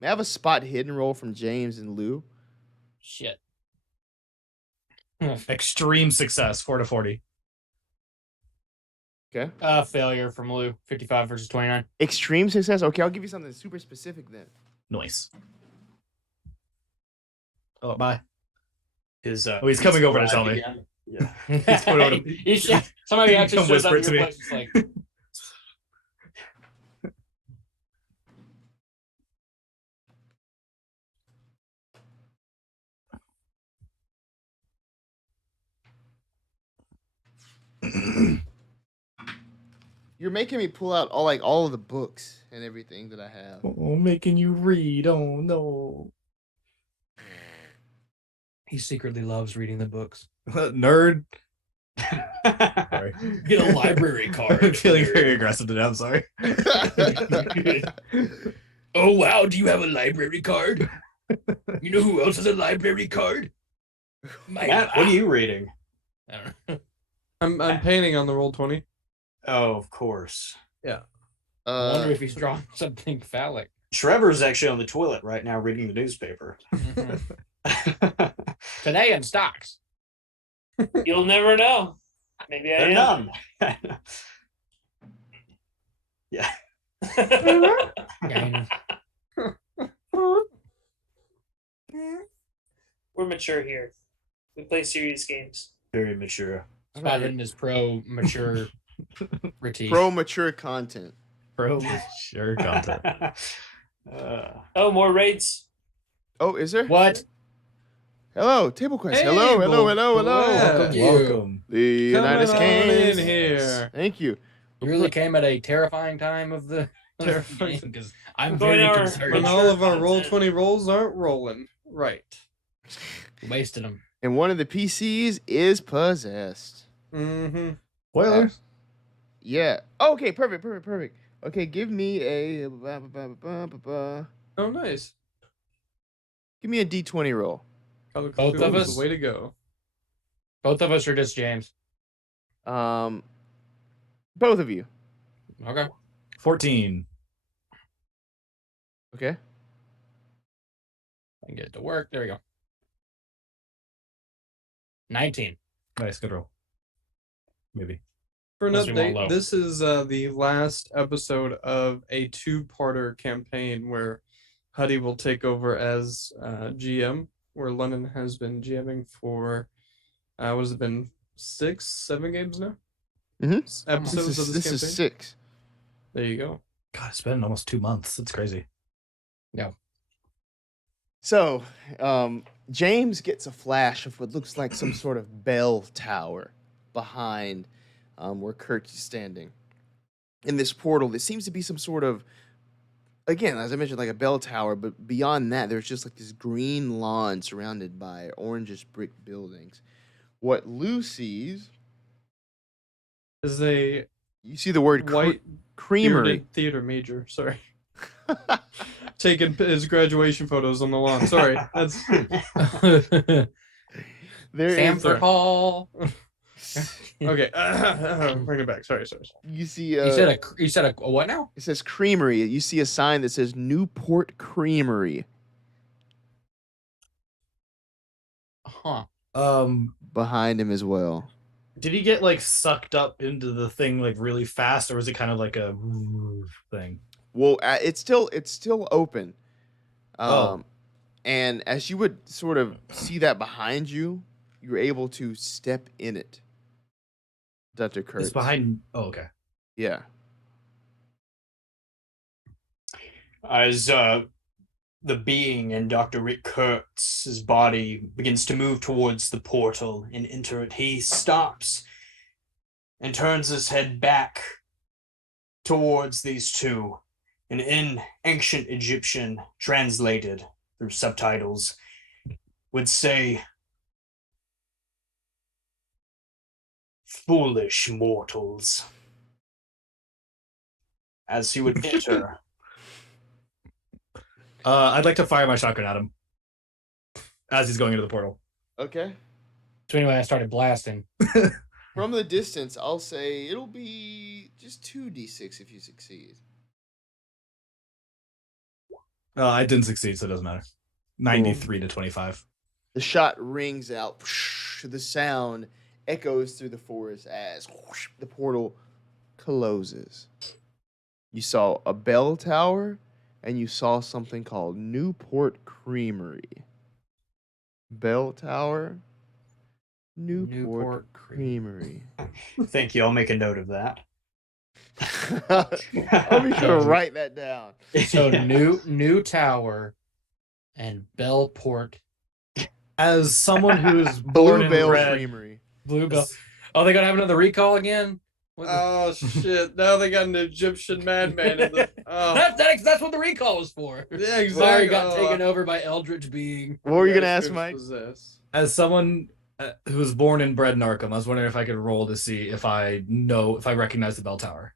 May I have a spot hidden roll from James and Lou? Shit. Extreme success, 4 to 40. Okay. Failure from Lou. 55 versus 29. Extreme success? Okay, I'll give you something super specific then. Nice. Oh, bye. His he's coming over to tell me. again. Yeah. He's coming over to Somebody actually Come shows up whisper at it to your me. place. It's like, You're making me pull out all of the books and everything that I have. Oh, making you read. Oh no. he secretly loves reading the books. Nerd. Sorry. Get a library card. I'm feeling very aggressive today. I'm sorry. Oh, wow. Do you have a library card? You know who else has a library card? Matt, what are you reading? I don't know. I'm painting on the roll 20. Oh, of course. I wonder if he's drawing something phallic. Trevor's actually on the toilet right now reading the newspaper. Today in stocks. You'll never know. Maybe I They're am. none. Yeah. We're mature here. We play serious games. Very mature. Spotted is pro-mature Reti. Pro mature content. Bro, sure content. Oh, more raids. Oh, is there? What? Hello, Table Quest. Hey, hello. Quest. Welcome. The Come United on Canis. in here. Thank you. You really came at a terrifying time of the Terrifying. because I'm Going very our- concerned. When all of our roll 20 rolls aren't rolling. Right. Wasted them. And one of the PCs is possessed. Mm-hmm. Spoilers. Yeah. Okay, perfect. Okay, give me a Oh, nice. give me a D20 roll. Both Cthulhu of is us? the way to go. Both of us are just James. Both of you. Okay. 14. Okay. I can get it to work. There we go. 19. Nice, good roll. Maybe. For an Must be more update, low. this is the last episode of a two-parter campaign where Huddy will take over as GM, where London has been GMing for, what has it been, 6-7 games now? Mhm. Episodes of this This campaign? is 6. There you go. God, it's been almost 2 months. That's crazy. So, James gets a flash of what looks like some sort of bell tower behind where Kurtz is standing. In this portal, there seems to be some sort of, again, as I mentioned, like a bell tower, but beyond that, there's just like this green lawn surrounded by orangish brick buildings. What Lou sees, Is a you see the word white creamery. bearded theater major. Sorry. Taking his graduation photos on the lawn. Sorry. That's There is Sanford Hall. okay. Bring it back. Sorry. you see You said a what now? it says creamery. You see a sign that says Newport Creamery Huh. behind him as well. Did he get like sucked up into the thing like really fast, or was it kind of like a thing? Well, it's still open. Oh. And as you would sort of see that behind you, you're able to step in it. Dr. Kurtz. It's behind. Oh, okay. Yeah. As the being in Dr. Rick Kurtz's body begins to move towards the portal and enter it, he stops and turns his head back towards these two. And in ancient Egyptian, translated through subtitles, would say, Foolish mortals. As he would enter. I'd like to fire my shotgun at him as he's going into the portal. Okay. So anyway, I started blasting. From the distance, I'll say it'll be just 2d6 if you succeed. I didn't succeed, so it doesn't matter. 93 to 25. The shot rings out. The sound echoes through the forest as the portal closes. You saw a bell tower, and you saw something called Newport Creamery. Bell tower, Newport Creamery. Thank you. I'll make a note of that. I'll be sure to write that down. So new tower and Bellport. As someone who is Blue born and Bell bred, Creamery. Blue Bell. Oh, they gotta have another recall again? What the- Oh shit! Now they got an Egyptian madman. In the... Oh. That's what the recall was for. Yeah, exactly. Sorry, got taken over by Eldritch being. What were you gonna Yeah, ask, Scripps Mike? possess. as someone who was born and bred in Arkham, I was wondering if I could roll to see if I recognize the bell tower,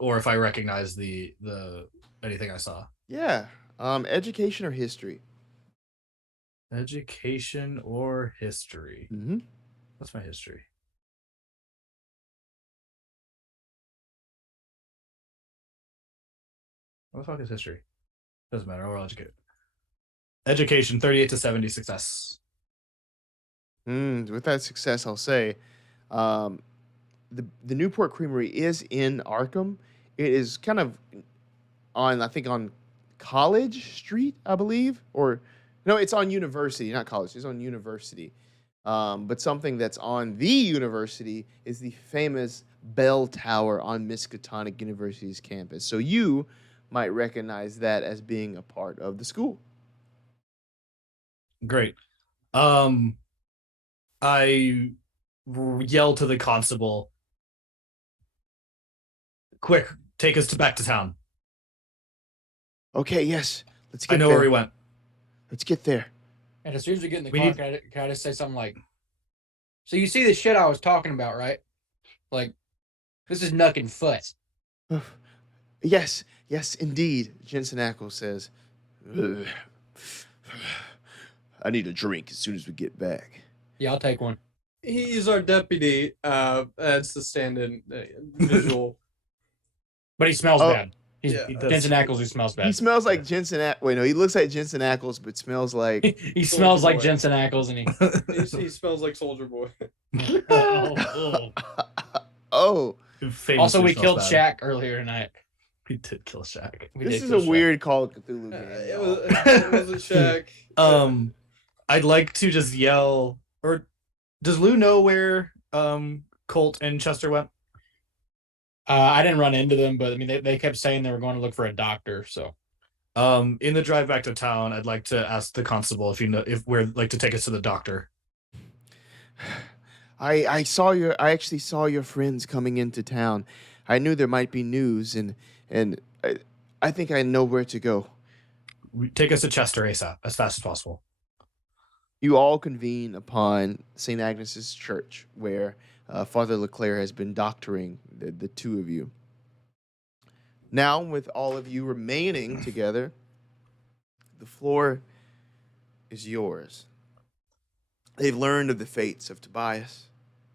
or if I recognize the anything I saw. Yeah. Education or history? Education or history? Mm-hmm. What's my history? What the fuck is history? Doesn't matter. I'll educate. Education, 38 to 70 success. With that success, I'll say, the Newport Creamery is in Arkham. It is kind of on College Street, I believe, or no, it's on University, not College. It's on University. But something that's on the university is the famous bell tower on Miskatonic University's campus. So you might recognize that as being a part of the school. Great. I yell to the constable, "Quick, take us back to town." Okay, yes. Let's get I know there. where we went. Let's get there. And as soon as we get in the We car, need- can I just say something like, so you see the shit I was talking about, right? Like, this is knucking foot. Yes, indeed, Jensen Ackles says. I need a drink as soon as we get back. Yeah, I'll take one. He's our deputy. That's the stand-in visual. But he smells Oh, bad. He's yeah. Jensen Ackles who smells bad. He smells like Jensen Wait, no, he looks like Jensen Ackles, but smells like... He smells like Boy. Jensen Ackles, and He smells like Soldier Boy. Oh, Famously Also, we smells killed bad. Shaq earlier tonight. We did kill Shaq. We this did is kill a Shaq. weird Call of Cthulhu game. It y'all. wasn't Shaq. I'd like to just yell, or does Lou know where Colt and Chester went? I didn't run into them, but I mean, they kept saying they were going to look for a doctor. So, In the drive back to town, I'd like to ask the constable if we're like to take us to the doctor. I actually saw your friends coming into town. I knew there might be news, and I think I know where to go. Take us to Chester ASAP, as fast as possible. You all convene upon St. Agnes's Church, where Father Leclerc has been doctoring the two of you. Now, with all of you remaining together, the floor is yours. They've learned of the fates of Tobias.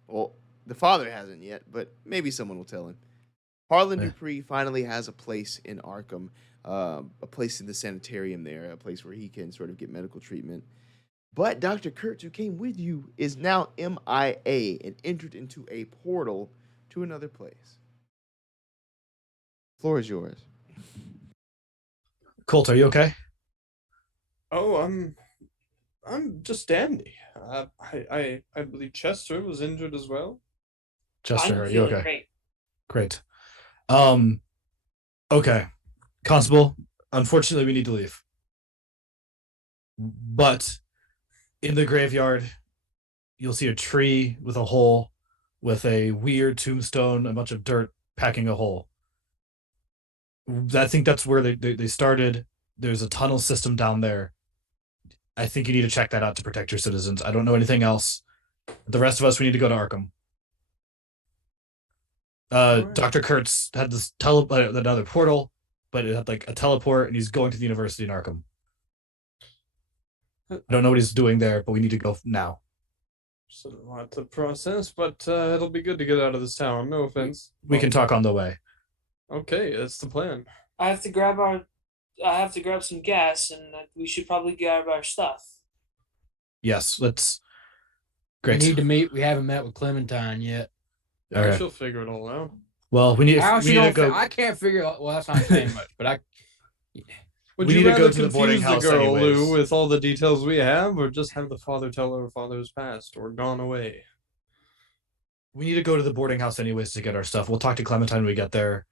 Well, the father hasn't yet, but maybe someone will tell him. Harlan Dupree finally has a place in Arkham, a place in the sanitarium there, a place where he can sort of get medical treatment. But Dr. Kurtz, who came with you, is now MIA and entered into a portal to another place. Floor is yours. Colt, are you okay? Oh, I'm just dandy. I believe Chester was injured as well. Chester, I'm are you feeling okay? great. Great. Okay. Constable, unfortunately we need to leave. But in the graveyard, you'll see a tree with a hole, with a weird tombstone, a bunch of dirt packing a hole. I think that's where they started. There's a tunnel system down there. I think you need to check that out to protect your citizens. I don't know anything else, The rest of us, we need to go to Arkham. Alright. Dr. Kurtz had this another portal, but it had like a teleport, and he's going to the university in Arkham. I don't know what he's doing there, but we need to go now. It's a lot to process, but it'll be good to get out of this town. No offense. We can talk on the way. Okay, that's the plan. I have to grab some gas, and we should probably grab our stuff. Yes, let's. Great. We need to meet. We haven't met with Clementine yet. Okay. She'll figure it all out. Well, we need to go. I can't figure out. Well, that's not saying much, but I. Would We you need to rather go to the boarding confuse house the girl, anyways. Lou, with all the details we have, or just have the father tell her father's passed or gone away? We need to go to the boarding house anyways to get our stuff. We'll talk to Clementine when we get there.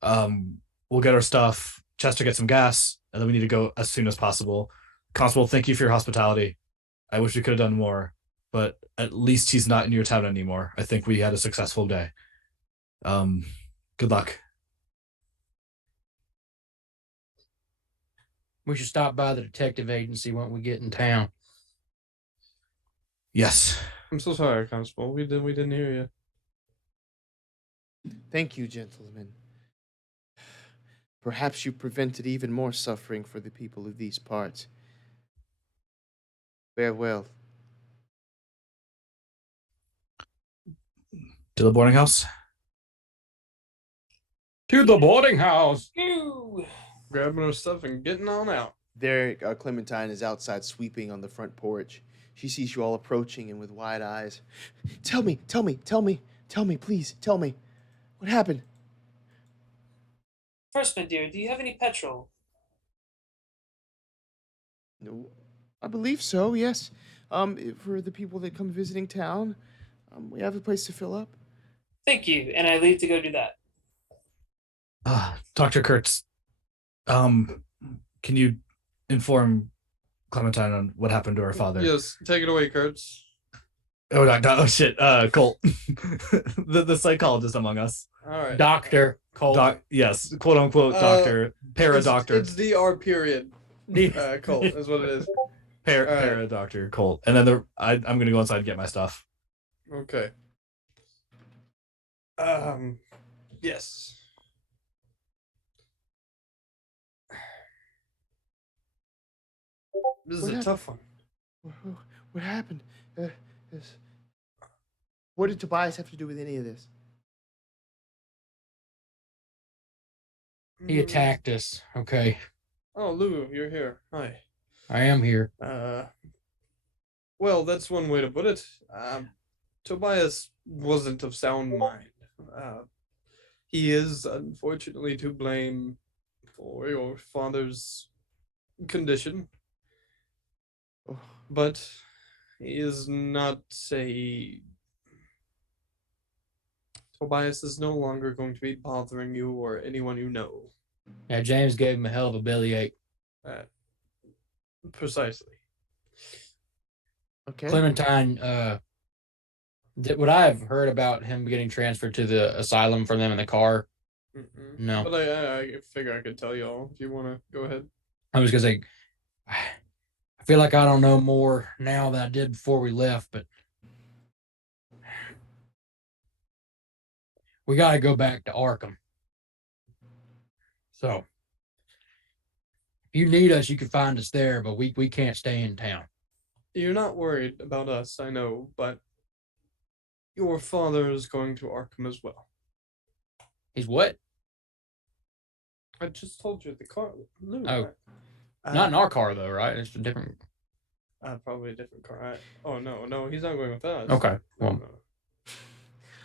We'll get our stuff. Chester get some gas, and then we need to go as soon as possible. Constable, thank you for your hospitality. I wish we could have done more, but at least he's not in your town anymore. I think we had a successful day. Good luck. We should stop by the detective agency when we get in town. Yes. I'm so sorry, Constable. We didn't hear you. Thank you, gentlemen. Perhaps you prevented even more suffering for the people of these parts. Farewell. To the boarding house? To the boarding house. Ew. Grabbing our stuff and getting on out. There, Clementine is outside sweeping on the front porch. She sees you all approaching and with wide eyes. Tell me, please, tell me. What happened? First, my dear, do you have any petrol? No, I believe so, yes. For the people that come visiting town, we have a place to fill up. Thank you, and I leave to go do that. Dr. Kurtz, can you inform Clementine on what happened to her father? Yes, take it away, Kurtz. Oh shit, Colt. the psychologist among us. All right. Doctor Colt. Yes, quote unquote doctor, para-doctor. It's DR period. Colt is what it is. Para-doctor Colt. And then I'm gonna go inside and get my stuff. Okay. Yes. This is a tough one. What happened? What did Tobias have to do with any of this? He attacked us. Okay, Oh, Lou, you're here. Hi. I am here. Well, that's one way to put it. Tobias wasn't of sound mind. He is unfortunately to blame for your father's condition, but he is not Tobias is no longer going to be bothering you or anyone you know. Yeah, James gave him a hell of a bellyache. Precisely. Okay. Clementine, would I have heard about him getting transferred to the asylum from them in the car? Mm-mm. No. But I figure I could tell you all if you want to go ahead. I was gonna say, I feel like I don't know more now than I did before we left, but we got to go back to Arkham. So, if you need us, you can find us there, but we can't stay in town. You're not worried about us, I know, but your father is going to Arkham as well. He's what? I just told you the car. Lou, Oh. Not in our car, though, right? It's a different. Probably a different car. Oh no, he's not going with us. Okay. Well, No.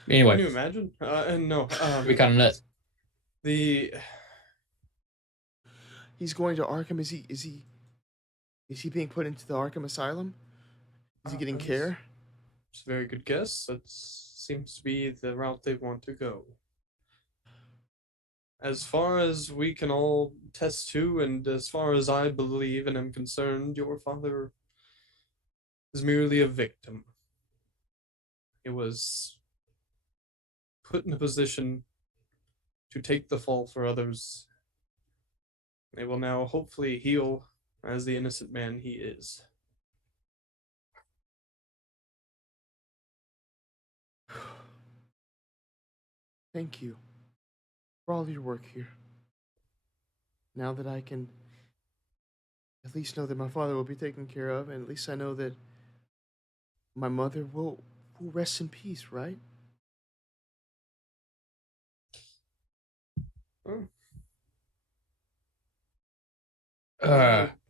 anyway, Can you imagine? No. we kind of nuts. He's going to Arkham. Is he being put into the Arkham Asylum? Is he getting care? It's a very good guess. That seems to be the route they want to go. As far as we can all test to, and as far as I believe and am concerned, your father is merely a victim. He was put in a position to take the fall for others. They will now hopefully heal as the innocent man he is. thank you for all of your work here. Now that I can at least know that my father will be taken care of, and at least I know that my mother will rest in peace, right?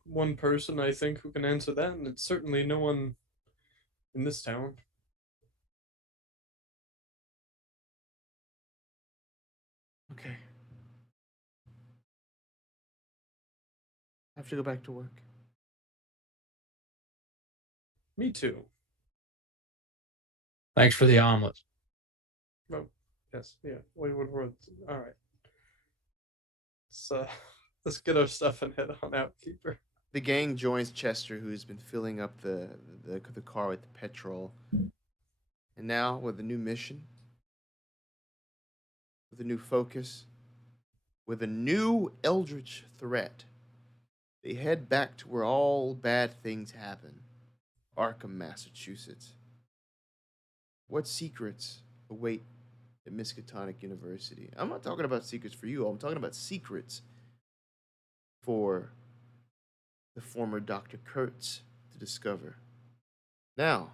One person I think who can answer that, and it's certainly no one in this town. Okay. I have to go back to work. Me too. Thanks for the omelet. Oh, yes, yeah. All right. Let's get our stuff and head on out, Keeper. The gang joins Chester, who's been filling up the car with petrol. And now, with a new mission, with a new focus, with a new eldritch threat, they head back to where all bad things happen, Arkham, Massachusetts. What secrets await at Miskatonic University? I'm not talking about secrets for you all. I'm talking about secrets for the former Dr. Kurtz to discover. Now,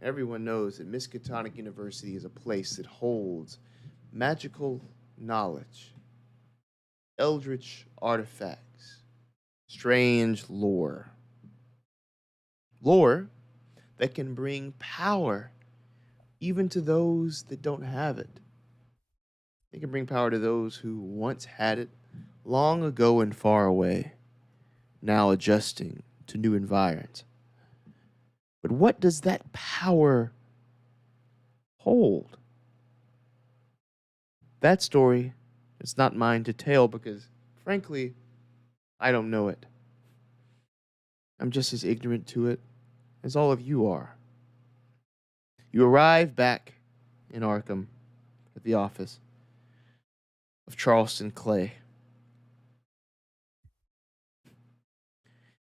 everyone knows that Miskatonic University is a place that holds magical knowledge, eldritch artifacts, strange lore. Lore that can bring power even to those that don't have it. They can bring power to those who once had it long ago and far away, now adjusting to new environs. But what does that power hold? That story is not mine to tell because, frankly, I don't know it. I'm just as ignorant to it as all of you are. You arrive back in Arkham at the office of Charleston Clay.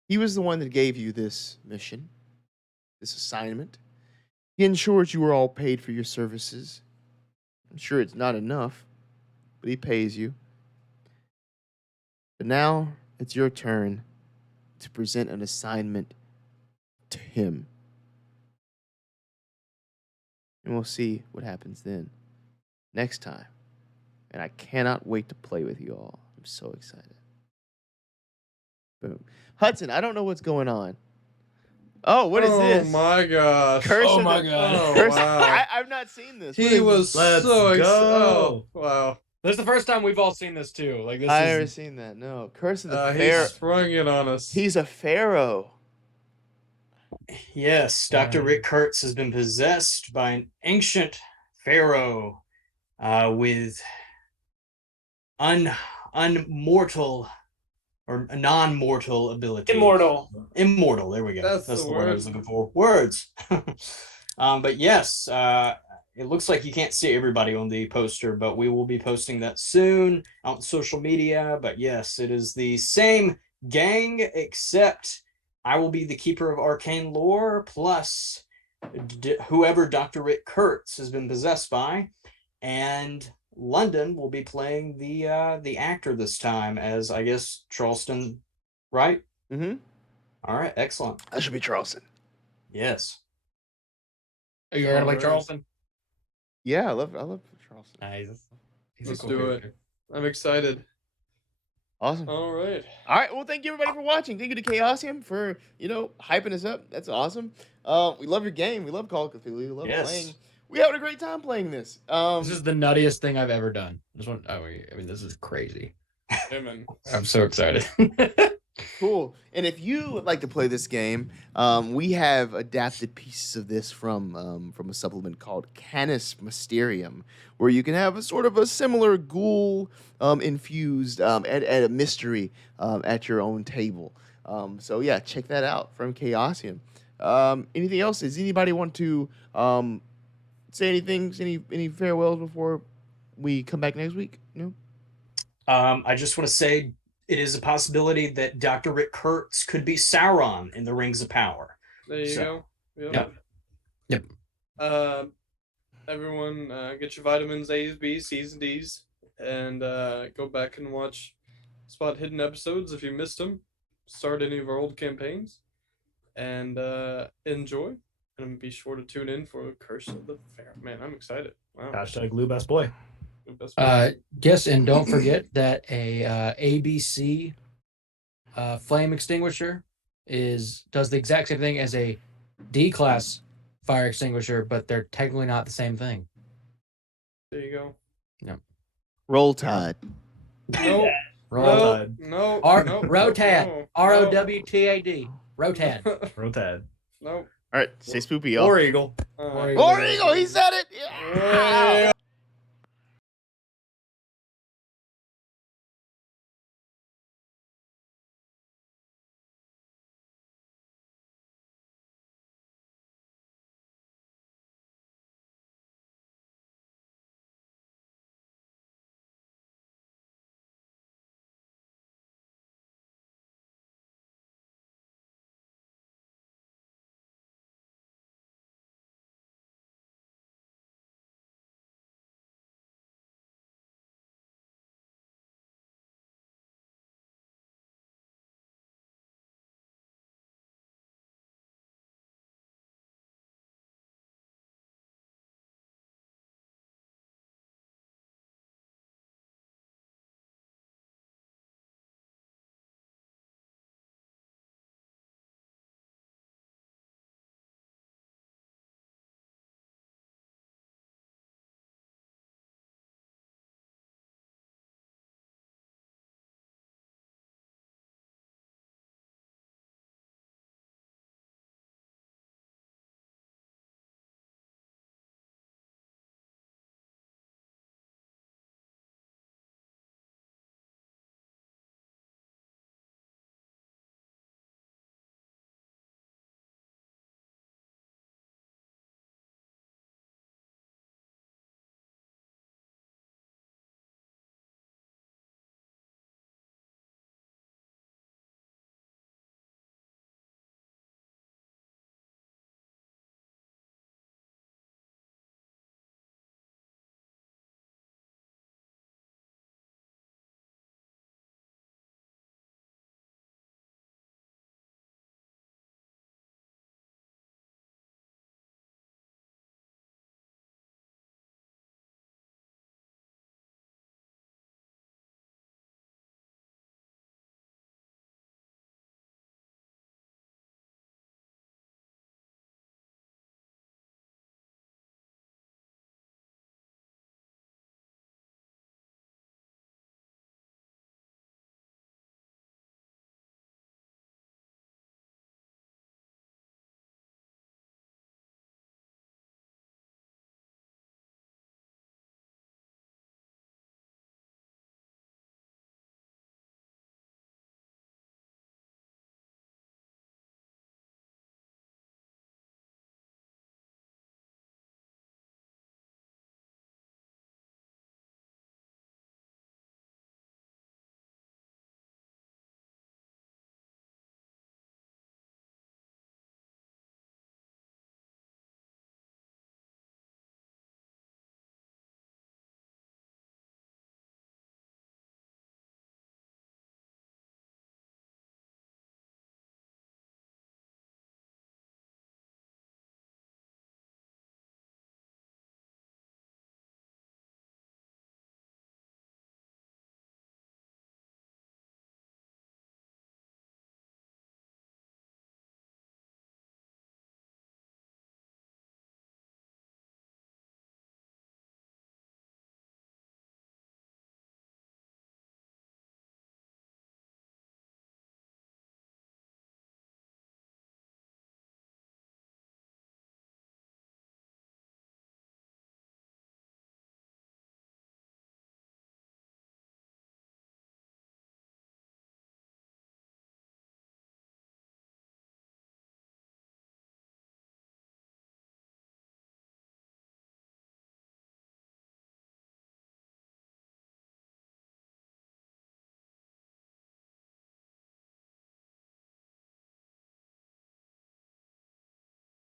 He was the one that gave you this mission, this assignment. He ensures you are all paid for your services. I'm sure it's not enough, but he pays you. But now it's your turn to present an assignment to him. And we'll see what happens then. Next time. And I cannot wait to play with you all. I'm so excited. Boom. Hudson, I don't know what's going on. Oh, what is this? Oh my gosh. Oh my God. Oh, wow. I've not seen this. He was Let's so excited. go. Oh, wow. This is the first time we've all seen this too. Like this I've is never seen that. No. Curse of the He Pharaoh. sprung it on us. He's a pharaoh. Yes, Dr. Rick Kurtz has been possessed by an ancient pharaoh with unmortal or non-mortal ability. Immortal. Immortal. There we go. That's That's the the word I word. was looking for. Words. But yes, it looks like you can't see everybody on the poster, but we will be posting that soon on social media. But yes, it is the same gang, except I will be the keeper of arcane lore, plus whoever Dr. Rick Kurtz has been possessed by, and London will be playing the actor this time as, I guess, Charleston, right? Mm-hmm. All right, excellent. That should be Charleston. Yes. Are you gonna play Alright. Charleston? Yeah, I love Charleston. Nice. Let's do it. I'm excited. Awesome. All right. All right. Well, thank you everybody for watching. Thank you to Chaosium for, hyping us up. That's awesome. We love your game. We love Call of Cthulhu. We love playing. We having a great time playing this. This is the nuttiest thing I've ever done. This is crazy. Amen. I'm so excited. Cool. And if you would like to play this game, we have adapted pieces of this from a supplement called Canis Mysterium, where you can have a sort of a similar ghoul infused at a mystery at your own table. So yeah, check that out from Chaosium. Anything else? Does anybody want to say anything? Any farewells before we come back next week? No. I just want to say it is a possibility that Dr. Rick Kurtz could be Sauron in the Rings of Power. There you go. Yep. I everyone get your vitamins A's, B's, C's, and D's, and go back and watch Spot Hidden episodes if you missed them. Start any of our old campaigns, and enjoy. And be sure to tune in for Curse of the Fair. Man, I'm excited. Wow. Hashtag Lou Best Boy. Yes, and don't forget that a ABC flame extinguisher does the exact same thing as a D-class fire extinguisher, but they're technically not the same thing. There you go. No. Roll Tide. No. Roll Tide. No. Rotad. ROWTAD. Rotad. Rotad. Nope. All right, stay spoopy, y'all. Or Eagle. Or Eagle, he said it. Yeah.